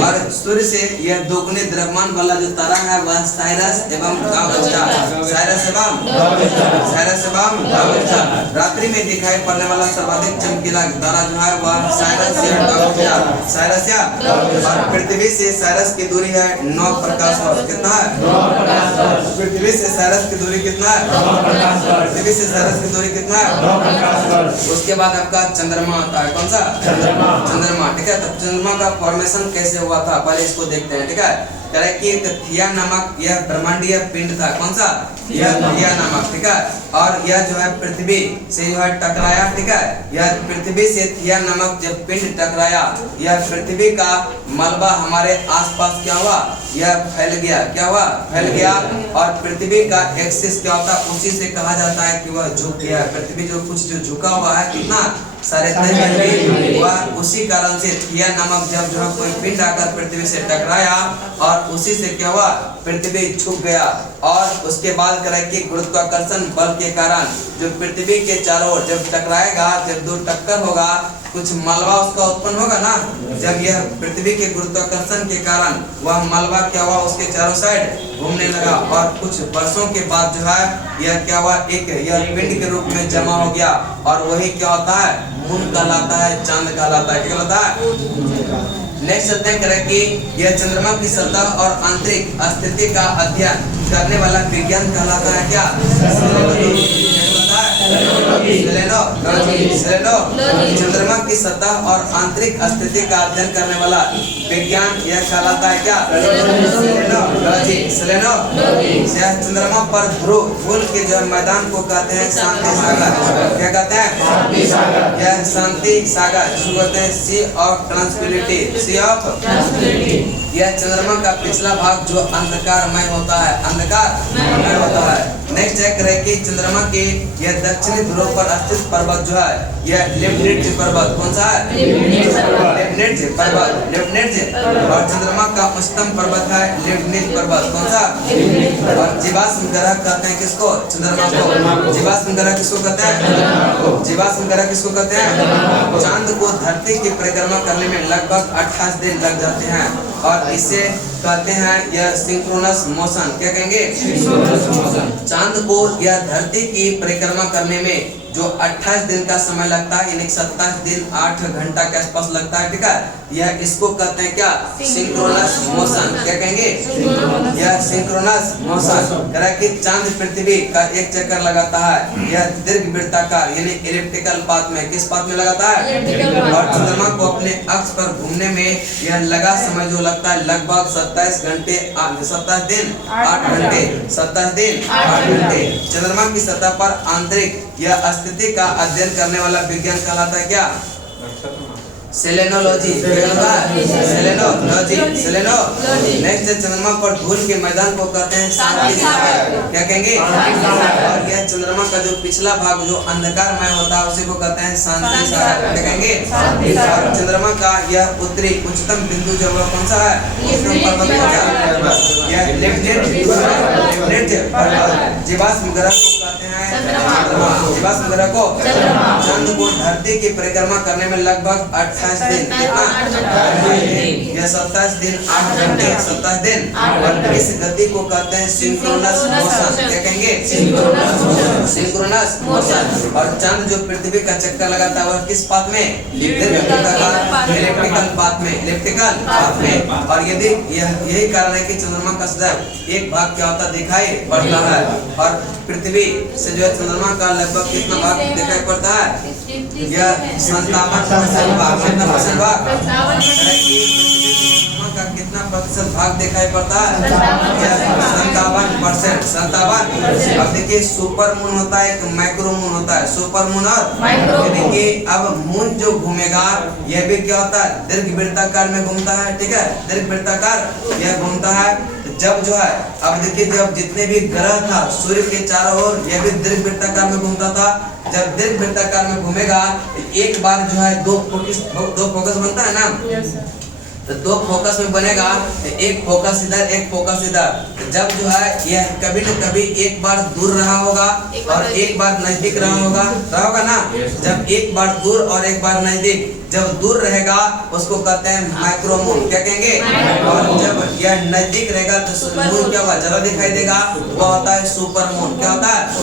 और सूर्य से यह दोगुने द्रव्यमान वाला जो तारा है वह साइरस एवं गावस्टा। रात्रि में दिखाई पड़ने वाला सर्वाधिक चमकीला तारा जो है वह साइरस या और पृथ्वी से साइरस की दूरी है 9 प्रकाश वर्ष। कितना है? पृथ्वी से साइरस की दूरी कितना है? पृथ्वी से साइरस की दूरी कितना है? उसके बाद आपका चंद्रमा आता है। कौन सा? चंद्रमा। ठीक है, तब चंद्रमा का फॉर्मेशन कैसे हुआ था पहले इसको देखते हैं। ठीक है, करें कि एक थिया नामक यह ब्रह्मांडीय पिंड था। कौन सा? यह थिया नामक। ठीक है, और यह जो है पृथ्वी से जो है टकराया। ठीक है, यह पृथ्वी से थिया नामक जब पिंड टकराया यह पृथ्वी का मलबा हमारे आसपास क्या हुआ? यह फैल गया। क्या हुआ? फैल गया। और पृथ्वी का एक्सिस क्या होता है? उसी से कहा जाता है कि वह झुक गया। पृथ्वी जो कुछ जो झुका हुआ है कितना 3.5 वह उसी कारण से थिया नामक जब जो है कोई पिंड आकर पृथ्वी से टकराया और उसी से क्या हुआ? पृथ्वी झुक गया। और उसके बाद करें कि गुरुत्वाकर्षण बल के कारण जो पृथ्वी के चारों ओर जब टकराएगा, जब दो टक्कर होगा कुछ मलबा उसका उत्पन्न होगा ना। जब यह पृथ्वी के गुरुत्वाकर्षण के कारण वह मलबा क्या हुआ? उसके चारों साइड घूमने लगा और कुछ वर्षों के बाद जो है यह क्या हुआ? एक यह पिंड के रूप में जमा हो गया और वही क्या होता है? मून कहलाता है, चांद कहलाता है। क्या कहलाता है? नेक्स्ट चलते हैं करें कि यह चंद्रमा की सतह और आंतरिक स्थिति का अध्ययन करने वाला विज्ञान कहलाता है क्या? चंद्रमा की सतह और आंतरिक स्थिति का अध्ययन करने वाला विज्ञान यह कहलाता है क्या? चंद्रमा पर ध्रुव के जो मैदान को कहते हैं शांति सागर। क्या कहते हैं? यह शांति सागर जिसको कहते हैं सी ऑफ ट्रांसपिलिटी। सी ऑफ यह चंद्रमा का पिछला भाग जो अंधकारमय होता है, अंधकारमय होता है। नेक्स्ट है करे कि चंद्रमा के यह दक्षिणी ध्रुव पर स्थित पर्वत जो है यह लेबनिट्ज पर्वत। कौन सा है? लेबनिट्ज पर्वत। लेबनिट्ज। और चंद्रमा का उच्चतम पर्वत है लेबनिट्ज पर्वत। कौन सा? और जीवाश्म ग्रह कहते हैं किसको? चंद्रमा को। जीवाश्म ग्रह किसको कहते हैं? जीवाश्म ग्रह किसको कहते हैं? चांद को धरती की परिक्रमा करने में लगभग 28 दिन लग जाते हैं और इसे कहते हैं यह सिंक्रोनस मोशन। क्या कहेंगे? चांद को यह धरती की परिक्रमा करने में जो 28 दिन का समय लगता है, यानी 27 दिन 8 घंटा के आसपास लगता है, ठीक है। यह इसको कहते हैं क्या? Synchronous motion. क्या कहेंगे? यह सिंक्रोनस मोशन। कह कि चांद पृथ्वी का एक चक्कर लगाता है, यह दीर्घवृत्ताकार यानी इलिप्टिकल पाथ में। किस पाथ में लगाता है? और चंद्रमा को अपने अक्ष पर घूमने में यह लगा समय जो लगता है लगभग 27 घंटे 27 दिन 8 घंटे 27 दिन 8 घंटे। चंद्रमा की सतह पर आंतरिक यह स्थिति का अध्ययन करने वाला विज्ञान कहलाता है क्या? सेलेनोलॉजी। सेलेनोलॉजी। सेलेनोलॉजी। नेक्स्ट चंद्रमा पर धूल के मैदान को कहते हैं शांति सागर। क्या कहेंगे? और यह चंद्रमा का जो पिछला भाग जो अंधकारमय होता है उसी को कहते हैं शांति सागर। क्या कहेंगे? और चंद्रमा का यह उत्तरी उच्चतम बिंदु जो है कौन सा है? यह लेबनिट्ज पर्वत। जीवाश्म ग्रह को कहते हैं चंद्रमा। जीवाश्म ग्रह को चांद को धरती की परिक्रमा करने में लगभग 28 दिन। कितना? यह 27 दिन 8 घंटे 27 दिन। और इस गति को कहते हैं सिंक्रोनस मोशन। क्या कहेंगे? Synchronous motion. और चांद जो पृथ्वी का चक्कर लगाता है वह किस पाथ में? इलिप्टिकल पाथ में। इलिप्टिकल पाथ में। और यदि यही कारण है कि चंद्रमा का सदैव एक भाग क्या होता दिखाई पड़ता है और पृथ्वी से जो है चंद्रमा का लगभग कितना भाग दिखाई पड़ता है? यह 57% भाग। कितना परसेंट भाग? का कितना प्रतिशत भाग दिखाई पड़ता है? 57%। 57। अब देखिए सुपर मून होता है, एक माइक्रो मून होता है। सुपर मून और देखिए अब मून जो घूमेगा यह भी क्या होता है? दीर्घवृत्ताकार में घूमता है, ठीक है। दीर्घवृत्ताकार यह घूमता है। जब जो है अब देखिए जब जितने भी ग्रह था सूर्य के चारों ओर यह भी दीर्घवृत्ताकार में घूमता था। जब दीर्घवृत्ताकार में घूमेगा एक बार जो है दो फोकस बनता है ना, तो दो फोकस में बनेगा, एक फोकस इधर एक फोकस इधर। जब जो है यह कभी न कभी एक बार दूर रहा होगा और एक बार नजदीक रहा होगा ना। जब एक बार दूर और एक बार नजदीक, जब दूर रहेगा उसको कहते हैं माइक्रोमून। क्या कहेंगे? और जब यह नजदीक रहेगा तो मून क्या होगा? ज्यादा दिखाई देगा, वो होता है सुपर मून। क्या होता है?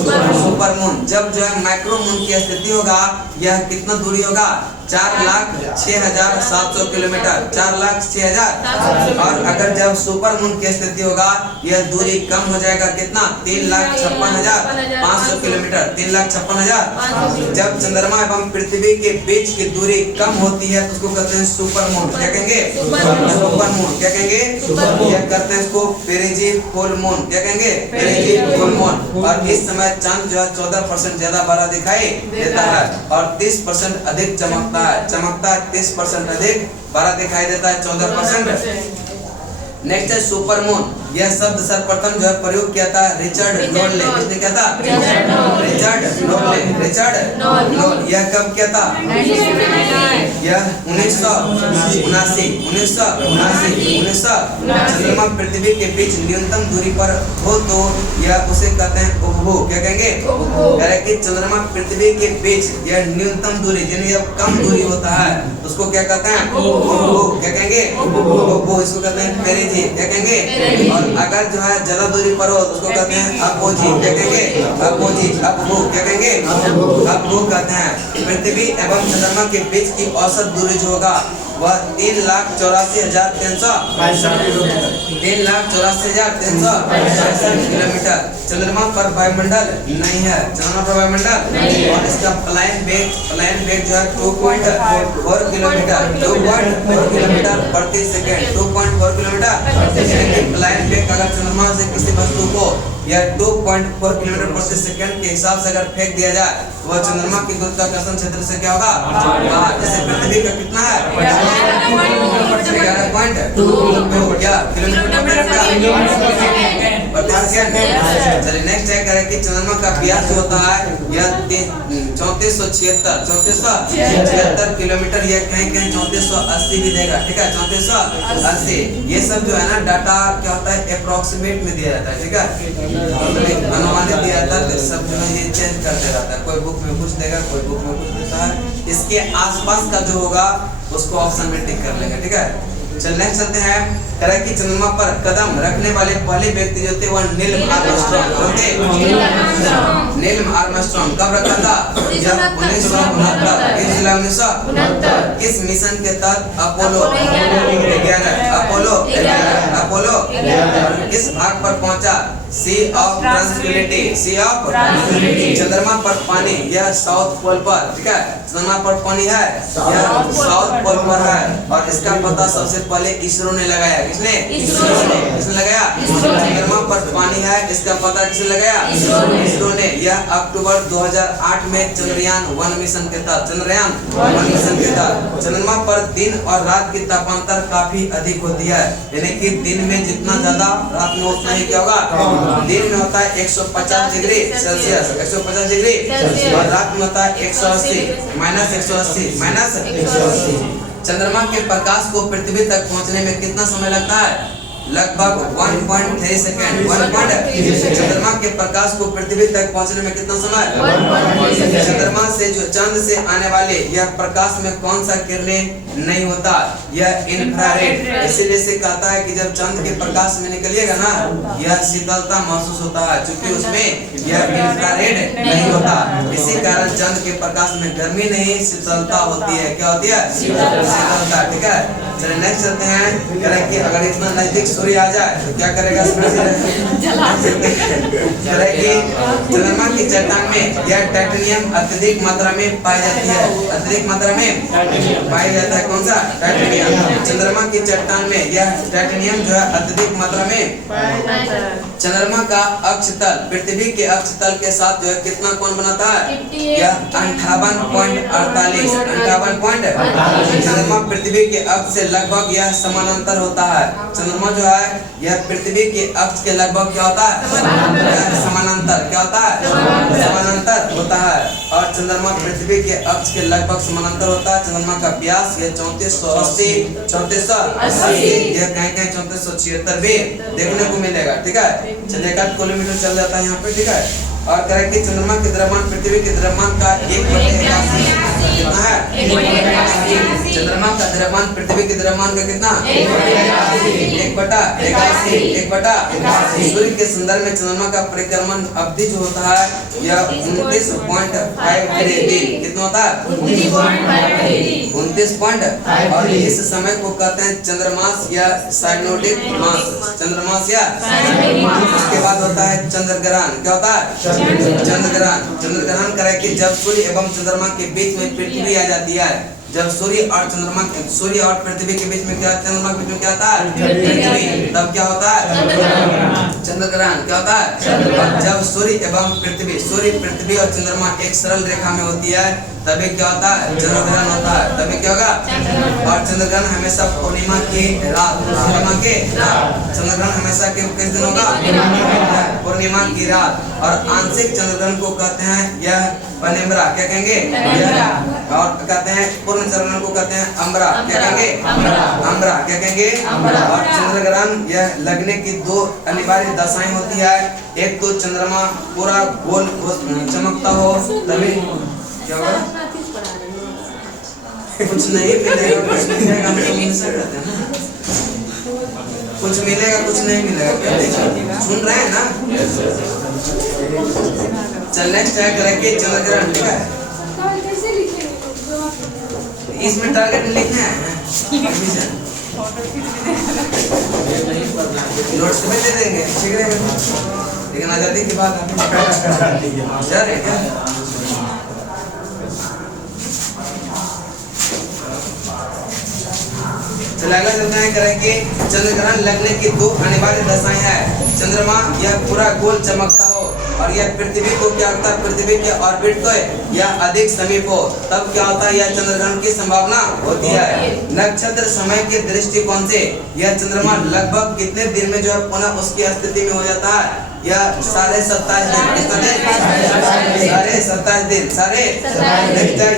Super moon. जब जो है माइक्रोमून की स्थिति होगा यह कितना दूरी होगा? 4,06,700 किलोमीटर। 4,06,000। और अगर जब सुपर मून की स्थिति होगा यह दूरी कम हो जाएगा। कितना? 3,56,500 किलोमीटर। 3,56,000। जब चंद्रमा एवं पृथ्वी के बीच की दूरी कम होती है तो उसको कहते हैं सुपर मून। क्या कहेंगे? Super moon. क्या कहेंगे? यह करते हैं इसको पेरिजी फुल मून। क्या कहेंगे? पेरिजी फुल मून। और इस समय चांद जो है 14% ज्यादा बड़ा दिखाई देता है और 30% अधिक चमकता है। 30% अधिक बड़ा दिखाई देता है। 14%। नेक्स्ट है सुपर मून। यह शब्द सर्वप्रथम जो है प्रयोग किया था रिचर्ड नोले। किसने किया था? रिचर्ड नोले। रिचर्ड नोले। यह कब किया था? यह 1979। चंद्रमा पृथ्वी के बीच न्यूनतम दूरी पर हो तो यह उसे कहते हैं उपभू। क्या कहेंगे? कि चंद्रमा पृथ्वी के बीच यह न्यूनतम दूरी यानी यह कम दूरी होता है उसको क्या कहते हैं? उपभू। क्या कहेंगे? उपभू। इसको कहते हैं पेरिजी। क्या कहेंगे? और अगर जो है ज्यादा दूरी पर हो तो उसको कहते हैं अपोजी। क्या कहेंगे? अपोजी। अपभू। क्या कहेंगे? अपभू कहते हैं। पृथ्वी एवं चंद्रमा के बीच की औसत दूरी जो होगा वह 3,84,365 किलोमीटर। चंद्रमा पर वायुमंडल नहीं है, चंद्रमा पर वायुमंडल और इसका प्लान वेग जो है 2.4 किलोमीटर 2.4 किलोमीटर प्रति सेकंड 2.4 किलोमीटर। प्लान वेग अगर चंद्रमा से किसी वस्तु को या 2.4 किलोमीटर प्रति सेकंड के हिसाब से अगर फेंक दिया जाए तो वह चंद्रमा की गुरुत्वाकर्षण क्षेत्र से क्या होगा? जैसे पृथ्वी का कितना है 11.2 चलिए नेक्स्ट है करें कि चंद्रमा का व्यास जो होता है यह 3476 किलोमीटर, यह कहीं 3480 भी देगा, ठीक है 3480। ये सब जो है ना डाटा क्या होता है अप्रोक्सीमेट में दिया जाता है, ठीक है अनुमानित दिया जाता है, सब जो है ये चेंज करते रहता है, कोई बुक में कुछ देगा कोई बुक में कुछ देता है। इसके आसपास का जो होगा उसको ऑप्शन में टिक कर लेंगे, ठीक है। चल नेक्स्ट चलते हैं करें कि चंद्रमा पर कदम रखने वाले पहले व्यक्ति जो थे वह नील आर्मस्ट्रांग थे। नील आर्मस्ट्रांग कब रखा था? 1969। किस मिशन के तहत? अपोलो 11 किस भाग पर पहुंचा? सी ऑफ ट्रांसक्विलिटी चंद्रमा पर पानी यह साउथ पोल पर, ठीक है चंद्रमा पर पानी है यह साउथ पोल पर है और इसका पता सबसे पहले इसरो ने लगाया। किसने लगाया? चंद्रमा पर पानी है इसका पता किसने लगाया? इसरो ने। यह अक्टूबर 2008 में चंद्रयान 1 मिशन के तहत चंद्रमा पर दिन और रात की तापांतर काफी अधिक होती है, यानी कि दिन में जितना ज्यादा रात में उतना ही क्या होगा? दिन में होता है 150 डिग्री सेल्सियस 150 डिग्री और रात में होता है 180 -180। चंद्रमा के प्रकाश को पृथ्वी तक पहुंचने में कितना समय लगता है? लगभग 1.3 सेकंड। चंद्रमा के प्रकाश को पृथ्वी तक पहुंचने में कितना समय? चंद्रमा से जो चंद्र से आने वाले यह प्रकाश में कौन सा किरणें नहीं होता? यह इंफ्रारेड। इसीलिए से कहता है कि जब चंद्र के प्रकाश में निकलिएगा ना यह शीतलता महसूस होता है, क्योंकि उसमें यह इंफ्रारेड नहीं होता। इसी कारण चंद्र के प्रकाश में गर्मी नहीं शीतलता होती है। क्या होती है? शीतलता, ठीक है। चलिए नेक्स्ट चलते हैं करें कि अगर इतना नजदीक सूर्य आ जाए तो क्या करेगा? चंद्रमा की चट्टान में यह टाइटेनियम अत्यधिक मात्रा में पाई जाती है। अत्यधिक मात्रा में पाया जाता है कौन सा? टाइटेनियम। चंद्रमा की चट्टान में यह टाइटेनियम जो है अत्यधिक मात्रा में। चंद्रमा का अक्ष तल पृथ्वी के अक्ष तल के साथ जो है कितना कोण बनाता है? यह 58.48। चंद्रमा पृथ्वी के अक्ष से लगभग यह समानांतर होता है। चंद्रमा जो है यह पृथ्वी के अक्ष के लगभग क्या होता है? समानांतर। क्या होता है? समानांतर होता है और चंद्रमा पृथ्वी के अक्ष के लगभग समानांतर होता है। चंद्रमा का व्यास यह 3480 यह कहीं 3476 भी देखने को मिलेगा, ठीक है। चलिए 1 किलोमीटर चल जाता है यहाँ पे, ठीक है। और करें कि चंद्रमा के द्रव्यमान पृथ्वी के द्रव्यमान का 1/81 कितना है? चंद्रमा का द्रव्यमान पृथ्वी के द्रव्यमान का कितना? 1/81। सूर्य के संदर्भ में चंद्रमा का परिक्रमण अवधि जो होता है यह 29.53 दिन कितना होता है? 29 और इस समय को कहते हैं चंद्रमास या साइनोडिक मास। चंद्रमास या उसके बाद होता है चंद्रग्रहण। क्या होता है? चंद्रग्रहण करें कि जब सूर्य एवं चंद्रमा के बीच में पृथ्वी आ जाती है। जब सूर्य और पृथ्वी के बीच में क्या? चंद्रमा के बीच में क्या होता है? पृथ्वी। तब क्या होता है? चंद्रग्रहण। क्या होता है? जब सूर्य एवं पृथ्वी और चंद्रमा एक सरल रेखा में होती है तभी क्या होता है? चंद्रग्रहण होता है। तभी क्या होगा? और चंद्रग्रहण हमेशा पूर्णिमा की रात। चंद्रग्रहण हमेशा किस दिन होगा? पूर्णिमा की रात। और आंशिक चंद्रग्रहण को कहते हैं यह पेनिम्बरा। क्या कहेंगे? और कहते हैं पूर्ण चंद्रग्रहण को कहते हैं अम्बरा। क्या कहेंगे? अम्बरा। क्या कहेंगे? और चंद्रग्रहण यह लगने की 2 अनिवार्य दशाएं होती है। एक तो चंद्रमा पूरा गोल चमकता हो तभी क्या होगा? कुछ नहीं मिलेगा, कुछ मिलेगा, हम तो मिलकर रहते हैं ना। कुछ मिलेगा कुछ नहीं मिलेगा, सुन रहे हैं ना? चल नेक्स्ट है करेंगे चंद्रग्रहण, ठीक है। इसमें टारगेट लिखना है एडमिशन नोट्स में दे देंगे, ठीक है, लेकिन आजादी की बात है जा रहे क्या? चलिए अगला चलते हैं, करेंगे चंद्रग्रहण लगने की दो अनिवार्य दशाएं हैं। चंद्रमा यह पूरा गोल चमकता हो और यह पृथ्वी को क्या होता है, पृथ्वी के ऑर्बिट को यह अधिक समीप हो, तब क्या होता है, यह चंद्रग्रहण की संभावना होती है। नक्षत्र समय के दृष्टिकोण से यह चंद्रमा लगभग कितने दिन में जो है पुनः उसकी स्थिति में हो जाता है? यह 27.5 दिन, साढ़े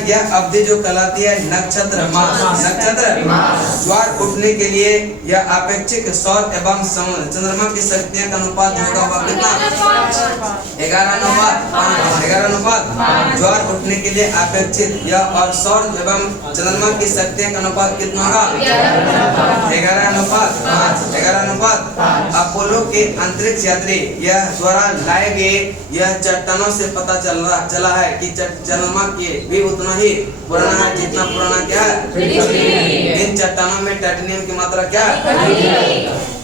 यह अवधि जो कहलाती है नक्षत्र मास। ज्वार उठने के लिए यह अपेक्षित सौर एवं चंद्रमा की शक्तियां का अनुपात होगा वह कितना? 11:5। ज्वार उठने के लिए अपेक्षित यह और सौर एवं चंद्रमा की शक्तियां का अनुपात कितना होगा? 11:5। अपोलो के अंतरिक्ष यात्री यह द्वारा लाए गए यह चट्टानों से पता चला है कि चंद्रमा के भी उतना ही पुराना है जितना पुराना क्या है? इन चट्टानों में टाइटेनियम की मात्रा क्या है?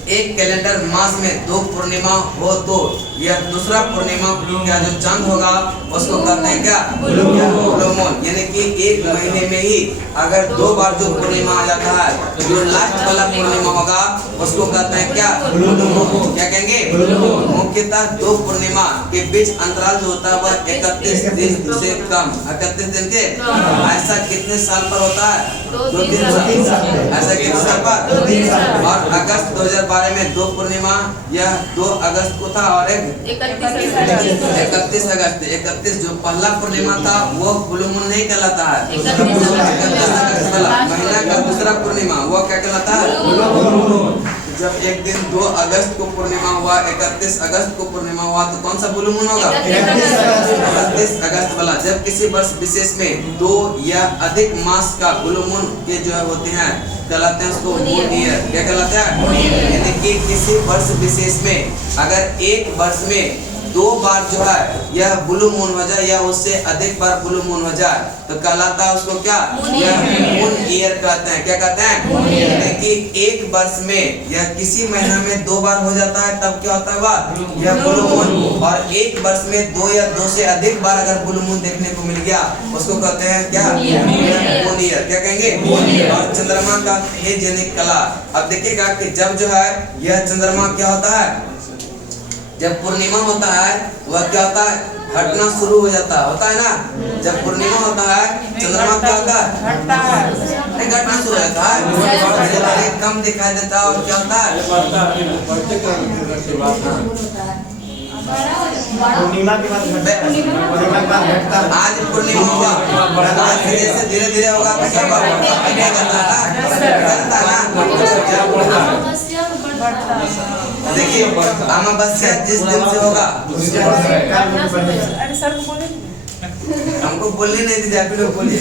एक कैलेंडर मास में 2 पूर्णिमा हो तो यह दूसरा पूर्णिमा क्या जो चांद होगा उसको कहते हैं क्या? Full moon. यानी कि एक महीने में ही अगर 2 बार जो पूर्णिमा आ जाता है, जो लास्ट वाला पूर्णिमा होगा उसको कहते हैं क्या? क्या कहेंगे? मुख्यतः 2 पूर्णिमा के बीच अंतराल जो होता है वह 31 दिन से कम, 31 दिन के। ऐसा कितने साल पर होता है? 2-3 साल। ऐसा कितने साल पर? और अगस्त 2012 में 2 पूर्णिमा, यह 2 अगस्त को था और 31 अगस्त। 31 जो पहला पूर्णिमा था वो फुल मून नहीं कहलाता है। 31 अगस्त वाला महीना का दूसरा पूर्णिमा वो क्या कहलाता है? जब एक दिन 2 अगस्त को पूर्णिमा हुआ, 31 अगस्त को पूर्णिमा हुआ तो कौन सा फुल मून होगा? 31 अगस्त वाला। जब किसी वर्ष विशेष में 2 या अधिक मास का फुल मून के जो होते हैं कहलाते हैं उसको मून ईयर। क्या कहलाता है? यानी कि किसी वर्ष विशेष में अगर एक वर्ष में 2 बार जो है यह ब्लू मून हो जाए या उससे अधिक बार ब्लू मून हो जाए तो कहलाता है उसको क्या? यह मून ईयर कहते हैं। क्या कहते हैं? यानी कि एक वर्ष में या किसी महीना में 2 बार हो जाता है तब क्या होता है वह? यह ब्लू मून। और एक वर्ष में 2 या 2 से अधिक बार अगर ब्लू मून देखने को मिल गया उसको कहते हैं क्या? Moon year. क्या कहेंगे? और चंद्रमा का भेद यानी कला। अब देखिएगा कि जब जो है यह चंद्रमा क्या होता है, जब पूर्णिमा होता है वह क्या होता है? घटना शुरू हो जाता है ना। जब पूर्णिमा होता है चंद्रमा क्या होता है? नहीं, घटना शुरू हो जाता है, कम दिखाई देता है और क्या होता है? पूर्णिमा के बाद घटता है। आज पूर्णिमा हुआ, आज से जैसे धीरे धीरे होगा तो क्या देखिए अमावस्या जिस दिन से होगा अरे सर बोले हमको बोलने नहीं दीजिए, आप लोग बोलिए।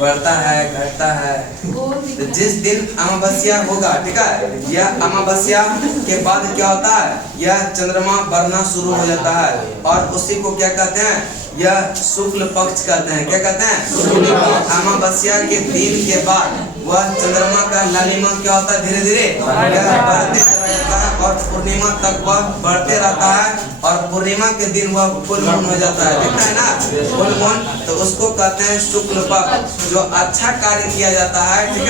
बढ़ता है घटता है तो जिस दिन अमावस्या होगा, ठीक है, यह अमावस्या के बाद क्या होता है? यह चंद्रमा बढ़ना शुरू हो जाता है और उसी को क्या कहते हैं? यह शुक्ल पक्ष कहते हैं। क्या कहते हैं? अमावस्या के दिन के बाद वह चंद्रमा का लालिमा क्या होता है? धीरे धीरे बढ़ते चला जाता है और पूर्णिमा तक वह बढ़ते रहता है और पूर्णिमा के दिन वह फुल मून हो जाता है। दिखता है ना फुल मून, तो उसको कहते हैं शुक्ल पक्ष। जो अच्छा कार्य किया जाता है, ठीक है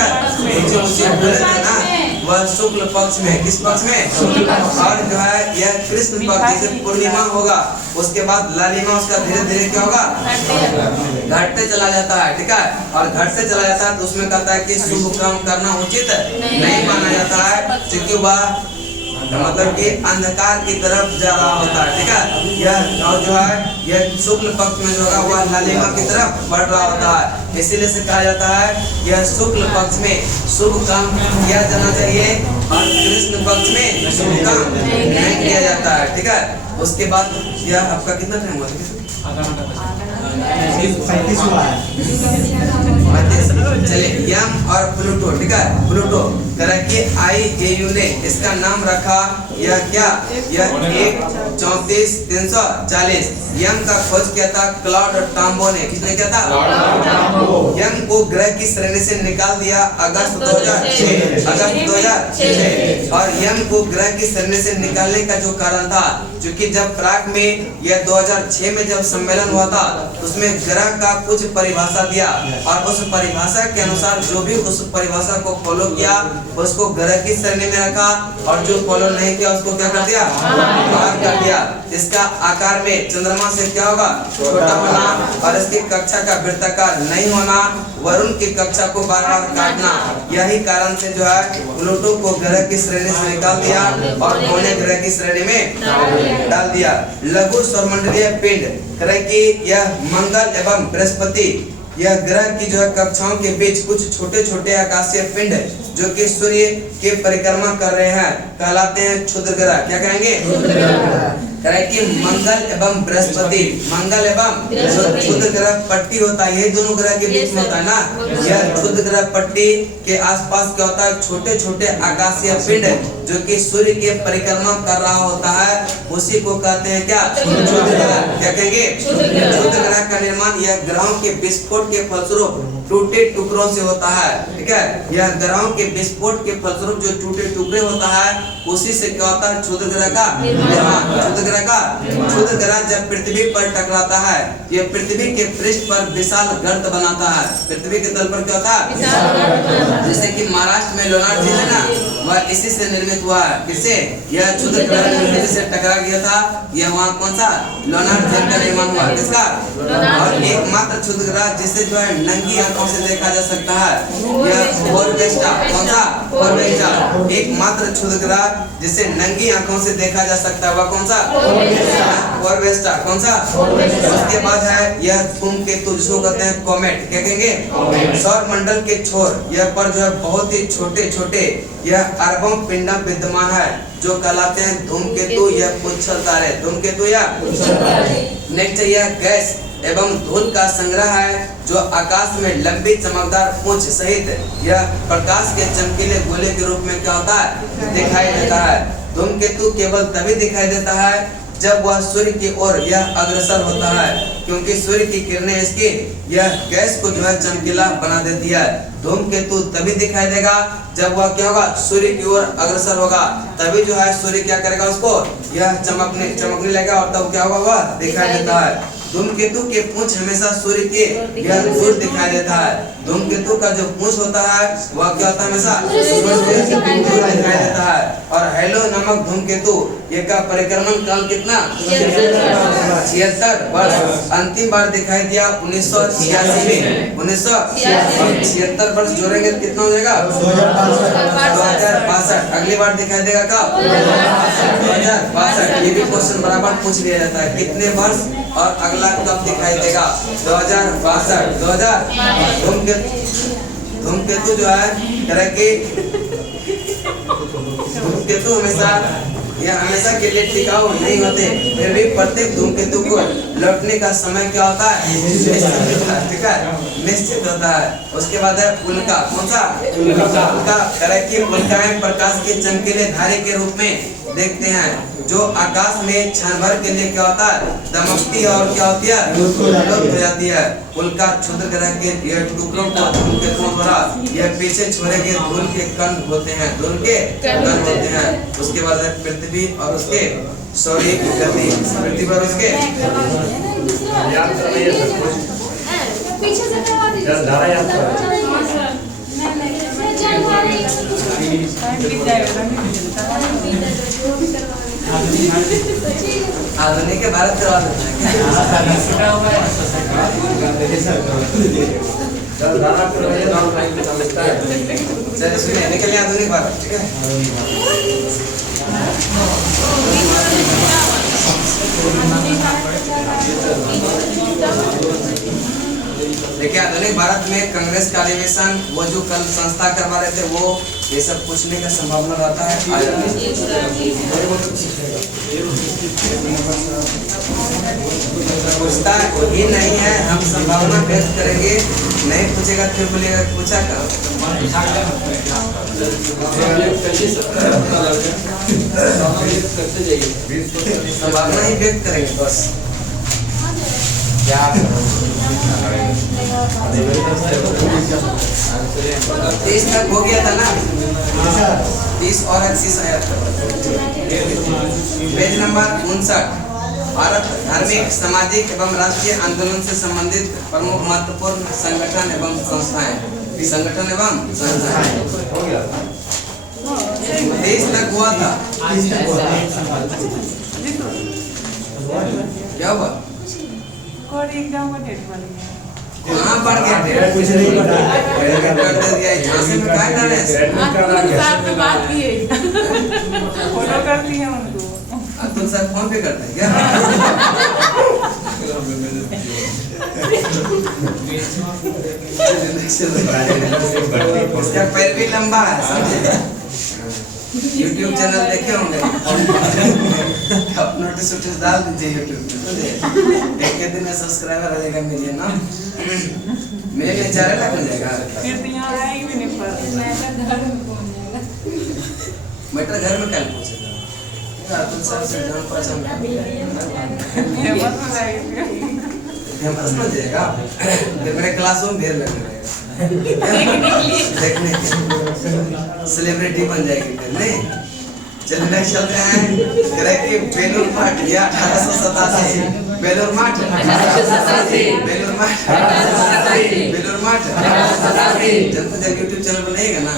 ना, वह शुक्ल पक्ष में। किस पक्ष में? और जो है यह कृष्ण पक्ष, जैसे पूर्णिमा होगा उसके बाद लालिमा उसका धीरे धीरे क्या होगा? घटते चला जाता है, ठीक है। और घटते चला जाता है तो उसमें कहता है कि शुभ काम करना उचित नहीं माना जाता है क्योंकि वह मतलब कि अंधकार की तरफ जा रहा होता है, ठीक है। यह और जो है यह शुक्ल पक्ष में जो होगा वह लालिमा की तरफ बढ़ रहा होता है, इसीलिए से कहा जाता है यह शुक्ल पक्ष में शुभ काम किया जाना चाहिए और कृष्ण पक्ष में शुभ काम नहीं किया जाता है, ठीक है। उसके बाद यह आपका कितना टाइम हुआ? 35 हुआ है। चलिए यम और प्लूटो, ठीक है, प्लूटो तरह के IAU ने इसका नाम रखा यह क्या, यह 1/34,340। यम का खोज किया था क्लॉड टॉम्बो ने। किसने किया था? यम को ग्रह की श्रेणी से निकाल दिया अगस्त 2006। और यम को ग्रह की श्रेणी से निकालने का जो कारण था, क्योंकि जब प्राग में यह 2006 में जब सम्मेलन हुआ था, उसमें ग्रह का कुछ परिभाषा दिया और उस परिभाषा के अनुसार जो भी उस परिभाषा को फॉलो किया उसको ग्रह की श्रेणी में रखा, और जो फॉलो नहीं किया उसको क्या कर दिया? बाहर कर दिया। इसका आकार में चंद्रमा से क्या होगा? छोटा होना, और इसकी कक्षा का वृत्ताकार नहीं होना, वरुण की कक्षा को बार बार काटना। यही कारण से जो है प्लूटो को ग्रह की श्रेणी से निकाल दिया और कोने ग्रह की श्रेणी में डाल दिया। लघु सौरमंडलीय पिंड ग्रह की यह मंगल एवं बृहस्पति यह ग्रह की जो है कक्षाओं के बीच कुछ छोटे छोटे आकाशीय पिंड जो कि सूर्य के परिक्रमा कर रहे हैं कहलाते हैं क्षुद्र ग्रह। क्या कहेंगे? ग्रह की मंगल एवं बृहस्पति, मंगल एवं क्षुद्र ग्रह पट्टी होता है, यही दोनों ग्रह के बीच में होता है ना। यह क्षुद्र ग्रह पट्टी के आसपास क्या होता है? छोटे छोटे आकाशीय पिंड जो कि सूर्य के परिक्रमा कर रहा होता है, उसी को कहते हैं क्या? क्षुद्र ग्रह। क्या कहेंगे? क्षुद्र ग्रह का निर्माण यह ग्रहों के विस्फोट के फलस्वरूप टूटे टुकड़ों से होता है, ठीक है। यह ग्रहों के विस्फोट के फलस्वरूप जो टूटे टुकड़े होता है उसी से क्या होता है? क्षुद्र ग्रह का निर्माण। क्षुद्र ग्रह जब पृथ्वी पर टकराता है, यह पृथ्वी के पृष्ठ पर विशाल गर्त बनाता है। पृथ्वी के तल पर क्या होता है? जैसे कि महाराष्ट्र में लोनार झील है ना, वह इसी से निर्मित हुआ है। किससे? यह क्षुद्र ग्रह पृथ्वी से टकरा गया था, यह वहाँ कौन सा? लोनार झील का निर्माण हुआ। किसका? और एकमात्र क्षुद्र ग्रह जिसे जो है नंगी आंखों से देखा जा सकता है, यह फोरवेस्टा। कौन सा? फोरवेस्टा। एकमात्र क्षुद्र ग्रह जिसे नंगी आंखों से देखा जा सकता है वह कौन सा? फोरवेस्टा। कौन सा? उसके बाद है यह धूमकेतु जिसको कहते हैं कॉमेट। क्या कहेंगे? सौर मंडल के छोर यह पर जो है बहुत ही छोटे छोटे यह अरबों पिंड विद्यमान है जो कहलाते हैं धूमकेतु या पुच्छर तारे। धूमकेतु या नेक्स्ट यह गैस एवं धूल का संग्रह है जो आकाश में लंबी चमकदार पूंछ सहित यह प्रकाश के चमकीले गोले के रूप में क्या होता है? दिखाई देता है। धूमकेतु केवल तभी दिखाई देता है जब वह सूर्य की ओर यह अग्रसर होता है, क्योंकि सूर्य की किरणें इसकी यह गैस को जो है चमकीला बना देती है। धूमकेतु तभी दिखाई देगा जब वह क्या होगा? सूर्य की ओर अग्रसर होगा, तभी जो है सूर्य क्या करेगा? उसको यह चमकने लगेगा और तब क्या होगा? वह दिखाई देता है। धूमकेतु के पूंछ हमेशा सूर्य के यह दूर दिखाई देता है। धूमकेतु का जो पूंछ होता है वह क्या होता है? हमेशा सूर्य से दूर दिखाई देता है। और हेलो नामक धूमकेतु ये का परिक्रमण काल कितना? 76 वर्ष। अंतिम बार दिखाई दिया 1986 में। 1976 वर्ष जोड़ेंगे तो कितना हो जाएगा? 2062। अगली बार दिखाई देगा कब? 2062। ये भी क्वेश्चन बराबर पूछ लिया जाता है, कितने वर्ष और अगला कब दिखाई देगा? 2062। धूमकेतु जो है तरह के धूमकेतु हमेशा के लिए टिकाऊ नहीं होते, फिर भी प्रत्येक धूमकेतु को लौटने का समय क्या होता है? ठीक है, निश्चित होता है। उसके बाद है उल्का। कौन सा? उल्का तरह की उल्काएं प्रकाश के चमकीले धारे के रूप में देखते हैं जो आकाश में क्षण भर के लिए क्या होता है? दमकती है और क्या होती है? लुप्त हो जाती है। उल्का क्षुद्र ग्रह के यह टुकड़ों को धूमकेतुओं द्वारा यह पीछे छोड़े गए धूल के कण होते हैं, धूल के कण होते हैं। उसके बाद है पृथ्वी और उसके सौर्य की गति। पृथ्वी और उसके पीछे से करवा दीजिए। धारा याद करो। आधुनिक के भारत करवा देते हैं। चलिए सुनिए, निकलिए आधुनिक भारत। ठीक है, देखिए आधुनिक भारत में कांग्रेस का अधिवेशन वो जो कल संस्था करवा रहे थे वो ये सब पूछने का संभावना रहता है। आ जाता है। पूछता ही नहीं है, हम संभावना व्यक्त करेंगे, नहीं पूछेगा फिर बोलेगा पूछा करो। संभावना ही व्यक्त करेंगे बस। क्या 30 तक हो गया था ना, 30 और 31 आया था। Page number 59। भारत धार्मिक, सामाजिक एवं राष्ट्रीय आंदोलन से संबंधित प्रमुख महत्वपूर्ण संगठन एवं संस्थाएं। 23 तक हुआ था। क्या हुआ? कोड एग्जाम का डेट बन गया। कहाँ पढ़ गया? कुछ नहीं पता। झांसे में क्या कर रहे हैं? साहब से बात किए। फॉलो करती है उनको। तुम सब फोन पे करते हैं क्या? इसका पैर भी लंबा है, समझे? YouTube चैनल देखे होंगे। अपना नोटिस डाल दीजिए YouTube पे, समझे? एक दिन में सब्सक्राइबर आ जाएगा मिलियन ना। मेरे लिए 4 लाख मिल जाएगा। फिर तो यहाँ आएगी भी नहीं पर। मैटर घर में कल पूछेगा। तुम सब से जान पहचान फेमस हो जाएगी। फेमस हो जाएगा। फिर मेरे क्लासरूम भीड़ लगने लगेगा। देखने के सेलिब्रिटी बन जाएगी फिर नहीं। चलिए नेक्स्ट चलते हैं। कि बेलूर मठ या 1887 बेलूर मठ 1887 बेलूर मठ 1887 बेलूर मठ 1887 जब YouTube चैनल बनाएगा ना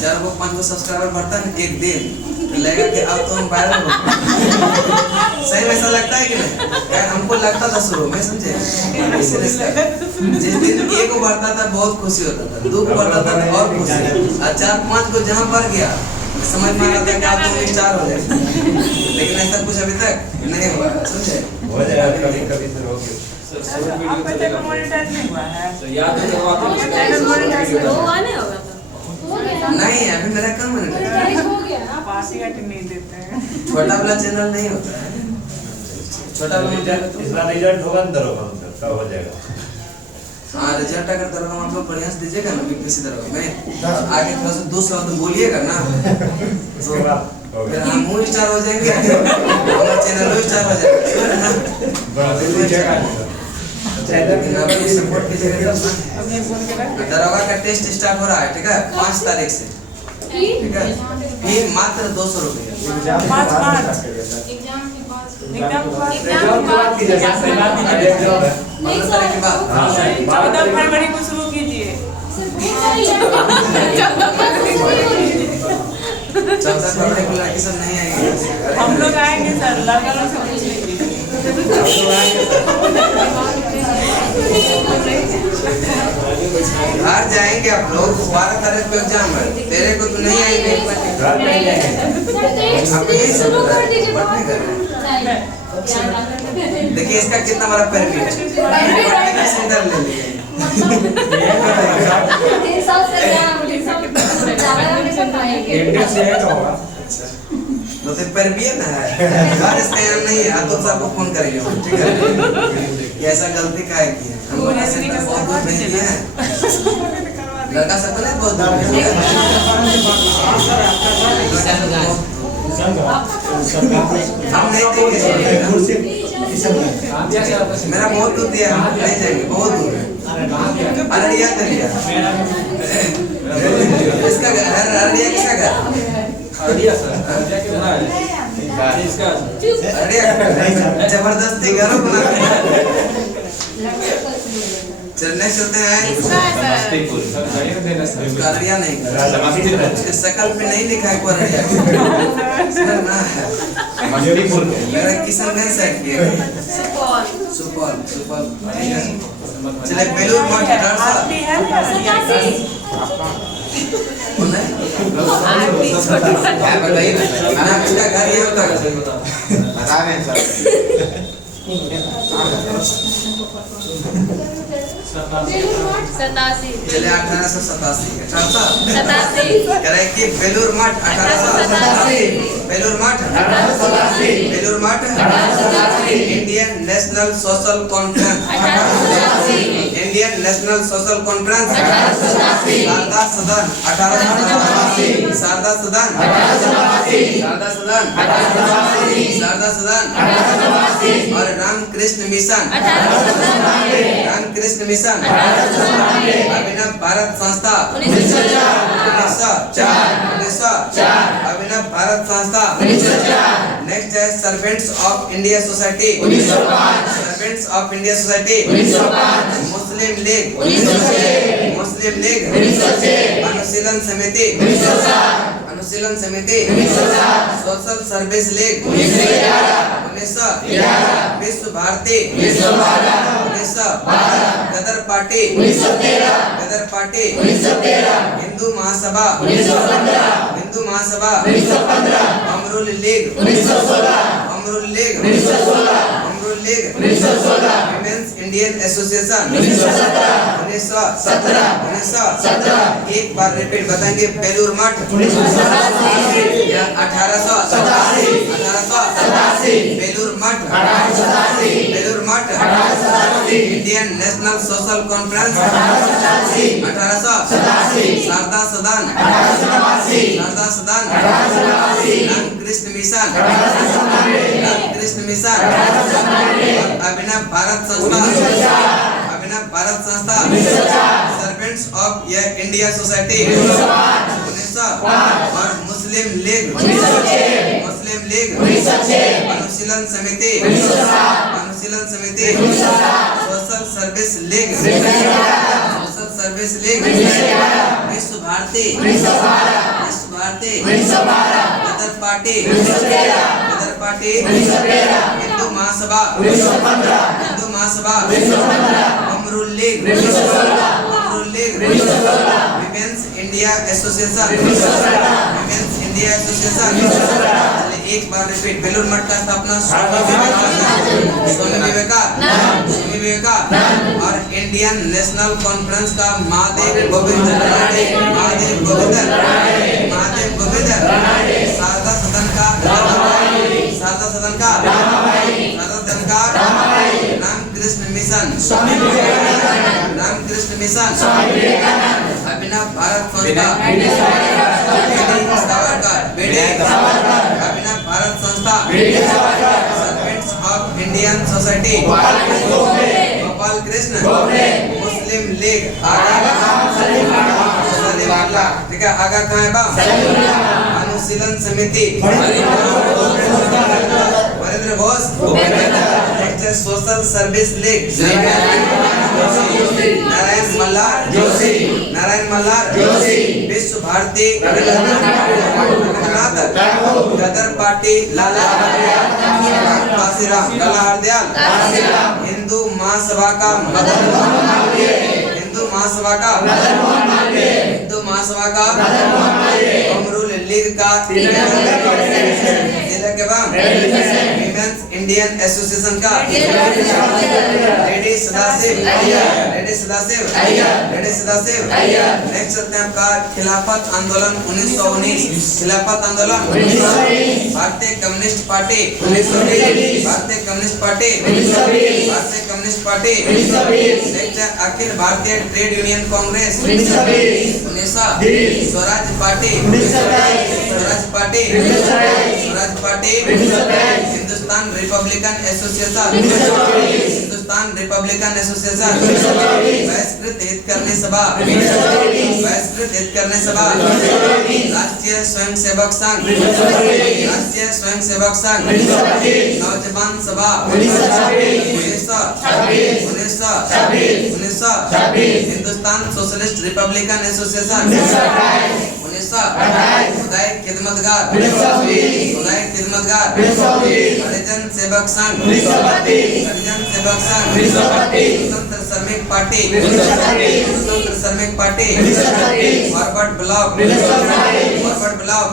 4-5 सब्सक्राइबर बढ़ता है एक दिन लगेगा कि अब तो हम वायरल हो। सही में ऐसा लगता है कि नहीं? हमको लगता था शुरू में, समझे? जिस दिन एक बढ़ता था बहुत खुशी होता था, 2 बढ़ता था और खुशी, और 4-5 को जहाँ बढ़ गया समझ में आता था कि अब तो 4 हो जाए। लेकिन ऐसा कुछ अभी तक नहीं हुआ, समझे? हो जाएगा कभी तो होगी। आपका चैनल मोनेटाइज नहीं हुआ है? याद है वो आने होगा तो नहीं अभी मेरा काम है। हो गया ना। पास ही हट नहीं देते हैं। छोटा वाला चैनल नहीं होता है। छोटा वाला इसका रिजल्ट होगा ना दरोगा तब हो जाएगा। हाँ रिजल्ट अगर दरोगा मतलब बढ़िया से दीजिएगा ना बीपीएससी दरोगा में आगे थोड़ा सा 2 शब्द बोलिएगा ना तो फिर हम मूवी स्टार हो जाएंगे, हमारा चैनल स्टार हो जाएगा। लेकिन आप ये सपोर्ट कीजिएगा तब अपने फोन के रख। ना। दरोगा का टेस्ट स्टार्ट हो रहा है, ठीक है? 5 तारीख से, ठीक है? फी मात्र 200 रुपये। एग्जाम के बाद एग्जाम के बाद मतलब तारीख के बाद 14 फरवरी को शुरू कीजिए। 14 फरवरी को लड़की सब नहीं आएंगे। हम लोग आएंगे सर, लड़का लोग से पूछ लीजिए। घर जाएंगे आप लोग। 12 तारीख को एग्जाम है, 13 को तो नहीं आएंगे। देखिए इसका कितना बड़ा पैरवी है। सेंटर ले लीजिए। तो फिर पैरवी है ना है। घर इसका यहाँ नहीं है, तो सबको फोन करेंगे, ठीक है? ये ऐसा गलती का है कि हम लोग सेंटर बहुत दूर भेज दिए हैं। लड़का सब तो नहीं बहुत दूर भेज दिया है। हम नहीं देंगे। मेरा बहुत दूर दिया है, हम नहीं जाएंगे, बहुत दूर है। अररिया करिया इसका घर अररिया किसका घर? अररिया सर, अररिया कितना है? इसका अररिया जबरदस्ती घरों बना। चलने चलते हैं। अररिया नहीं, उसके शकल पे नहीं लिखा है कोई अररिया। मेरा किशनगंज साइड की है। सुपौल चले बेलूर मठ आरती है ना? क्या बताइए ना, नाम इसका घर ये होता है, बता रहे हैं सर। सतासी चलिए 1887 1887 सतासी करे कि Belur Math 1887 Belur Math 1887 Belur Math 1887 Indian National Social Conference 1887 Indian National Social Conference 1887 Sharda Sadan 1887 Sharda Sadan 1887 Sharda Sadan 1887 Sharda Sadan 1887 और रामकृष्ण मिशन 1897 रामकृष्ण मिशन 1897 अभिनव भारत संस्था 1904 अभिनव भारत संस्था 1904 नेक्स्ट है servants of India society 1905 servants of India society 1905 Muslim league 1906 Muslim league 1906 अनुशीलन समिति 1907 अनुशीलन समिति 1907 social service league 1911 Vishwa Bharati 1912 Ghadar party 1913 Ghadar party 1913 Hindu Mahasabha 1915 Hindu Mahasabha 1915 home rule league 1916 home rule league 1916 home rule league 1916 women's Indian association 1917 एक बार रिपीट बताएंगे Belur Math 1887 Belur Math 1887 Indian National Social Conference 1887 Sharda Sadan 1887 Ramakrishna Mission Ramakrishna Mission Abhinav Bharat Sanstha Abhinav Bharat संस्था सर्वेंट्स ऑफ इंडिया सोसाइटी 1905 और मुस्लिम लीग मुस्लिम लीग अनुशीलन समिति social service league social service league विश्व भारती गदर party Hindu Mahasabha अमरुल league women's India association एक बार रिपीट बेलूर मठ का स्थापना स्वामी विवेकानंद और इंडियन नेशनल कॉन्फ्रेंस का महादेव गोविंद शारदा सदन का रामकृष्ण मिशन अभिनव भारत संस्था अभिनव भारत संस्था servants of Indian society Gopal Krishna Muslim league ठीक है आगा कहाँ है बाप अनुशीलन समिति Varendra Ghosh social service league Narayan Malhar विश्व भारती गदर पार्टी लाला हरदयाल हिंदू महासभा का अमरुल लीग का इंडियन एसोसिएशन का लेडी सदाशिव नेक्स्ट चलते हैं आपका खिलाफत आंदोलन 1919 खिलाफत आंदोलन भारतीय कम्युनिस्ट पार्टी नेक्स्ट है अखिल Bharatiya Trade Union Congress 1920 Swaraj party Hindustan Republican association बहिष्कृत हित करने सभा राष्ट्रीय स्वयंसेवक संघ नौजवान सभा 1926 हिंदुस्तान सोशलिस्ट रिपब्लिकन एसोसिएशन 1928 खुदाई खिदमतगार Harijan Sevak Sangh Swatantra Shramik party forward bloc forward bloc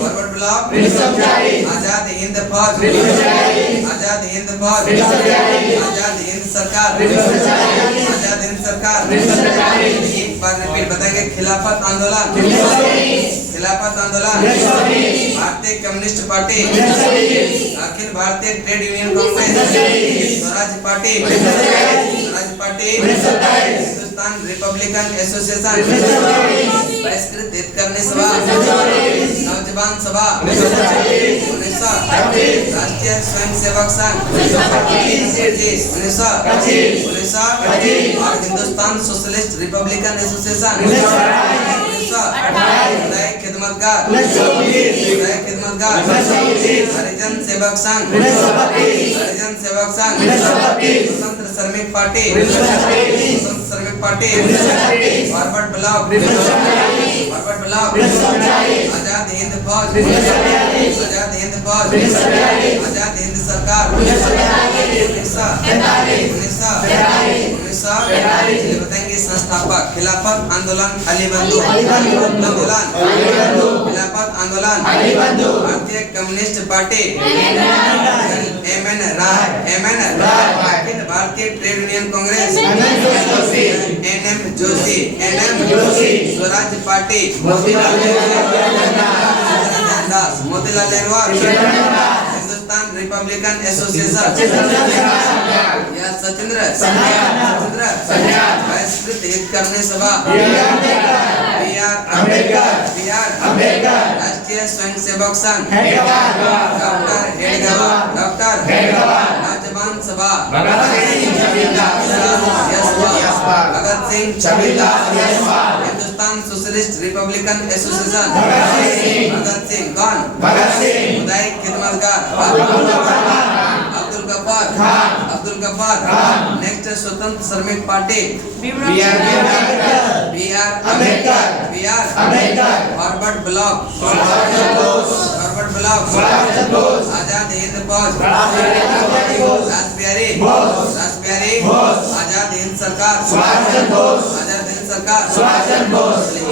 forward bloc Azad Hind Fauj Azad Hind Fauj Azad Hind सरकार आजाद हिंद सरकार। एक बार रिपीट बताएंगे। खिलाफत आंदोलन खिलाफत आंदोलन भारतीय कम्युनिस्ट पार्टी अखिल Bharatiya Trade Union Congress Swaraj party Hindustan Republican association बहिष्कृत हित करने सभा नौजवान सभा उड़ीसा राष्ट्रीय स्वयंसेवक संघ उड़ीसा और Hindustan socialist republican association Khidmatgar Harijan Sevak Sangh Swatantra Shramik party forward bloc Azad Hind Fauj Azad Hind सरकार उड़ीसा बताएंगे। संस्थापक खिलाफत आंदोलन अली बंधु खिलाफत आंदोलन भारतीय communist party MN Akhil Bharatiya Trade Union Congress NM Joshi Swaraj Party Motilal Nehru Hindustan Republican Association Sachindra Bahishkrit हित करने सभा बिहार राष्ट्रीय Swayamsevak Sangh doctor Naujawan Sabha Bhagat Singh Hindustan socialist republican association Bhagat Singh कौन Khudai Khidmatgar Abdul Ghaffar next Swatantra Shramik party Bihar forward bloc Azad Hind Fauj Rashbehari Azad Hind सरकार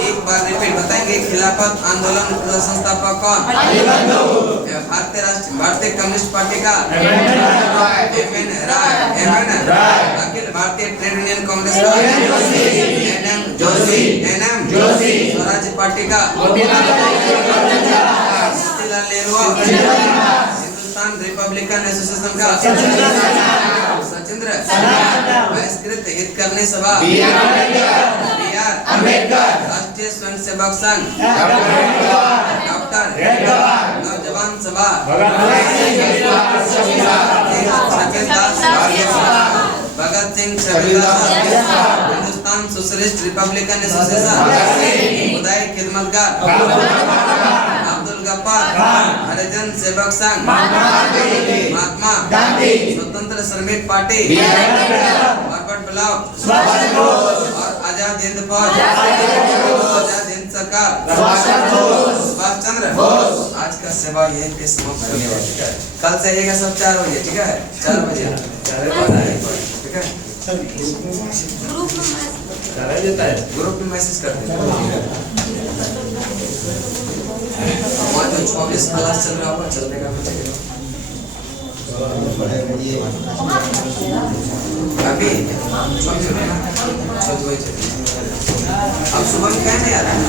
एक बार रिपीट बताएंगे। खिलाफत आंदोलन संस्थापक कौन भारतीय कम्युनिस्ट पार्टी का MN Akhil Bharatiya Trade Union Congress का एनएम जोशी स्वराज पार्टी का मोतीलाल नेहरू हिंदुस्तान रिपब्लिकन एसोसिएशन का सचिंद्र बहिष्कृत हित करने सभा राष्ट्रीय Swayamsevak Sangh doctor Naujawan Sabha Bhagat Singh Hindustan socialist republican association Khudai Khidmatgar Abdul Gaffar हरिजन सेवक संघ महात्मा स्वतंत्र श्रमिक पार्टी फॉरवर्ड ब्लॉक और आजाद हिंद फौज आजाद हिंद सरकार सुभाष चंद्र बोस। आज का सेवा यहीं पे समाप्त होने वाला है। कल से आइएगा सब 4 बजे, ठीक है? 4 बजे ठीक है? ग्रुप में मैसेज कर देता है। वहाँ जो 24 क्लास चल रहा होगा चल देगा अभी अब सुबह में क्या नहीं आ रहा है।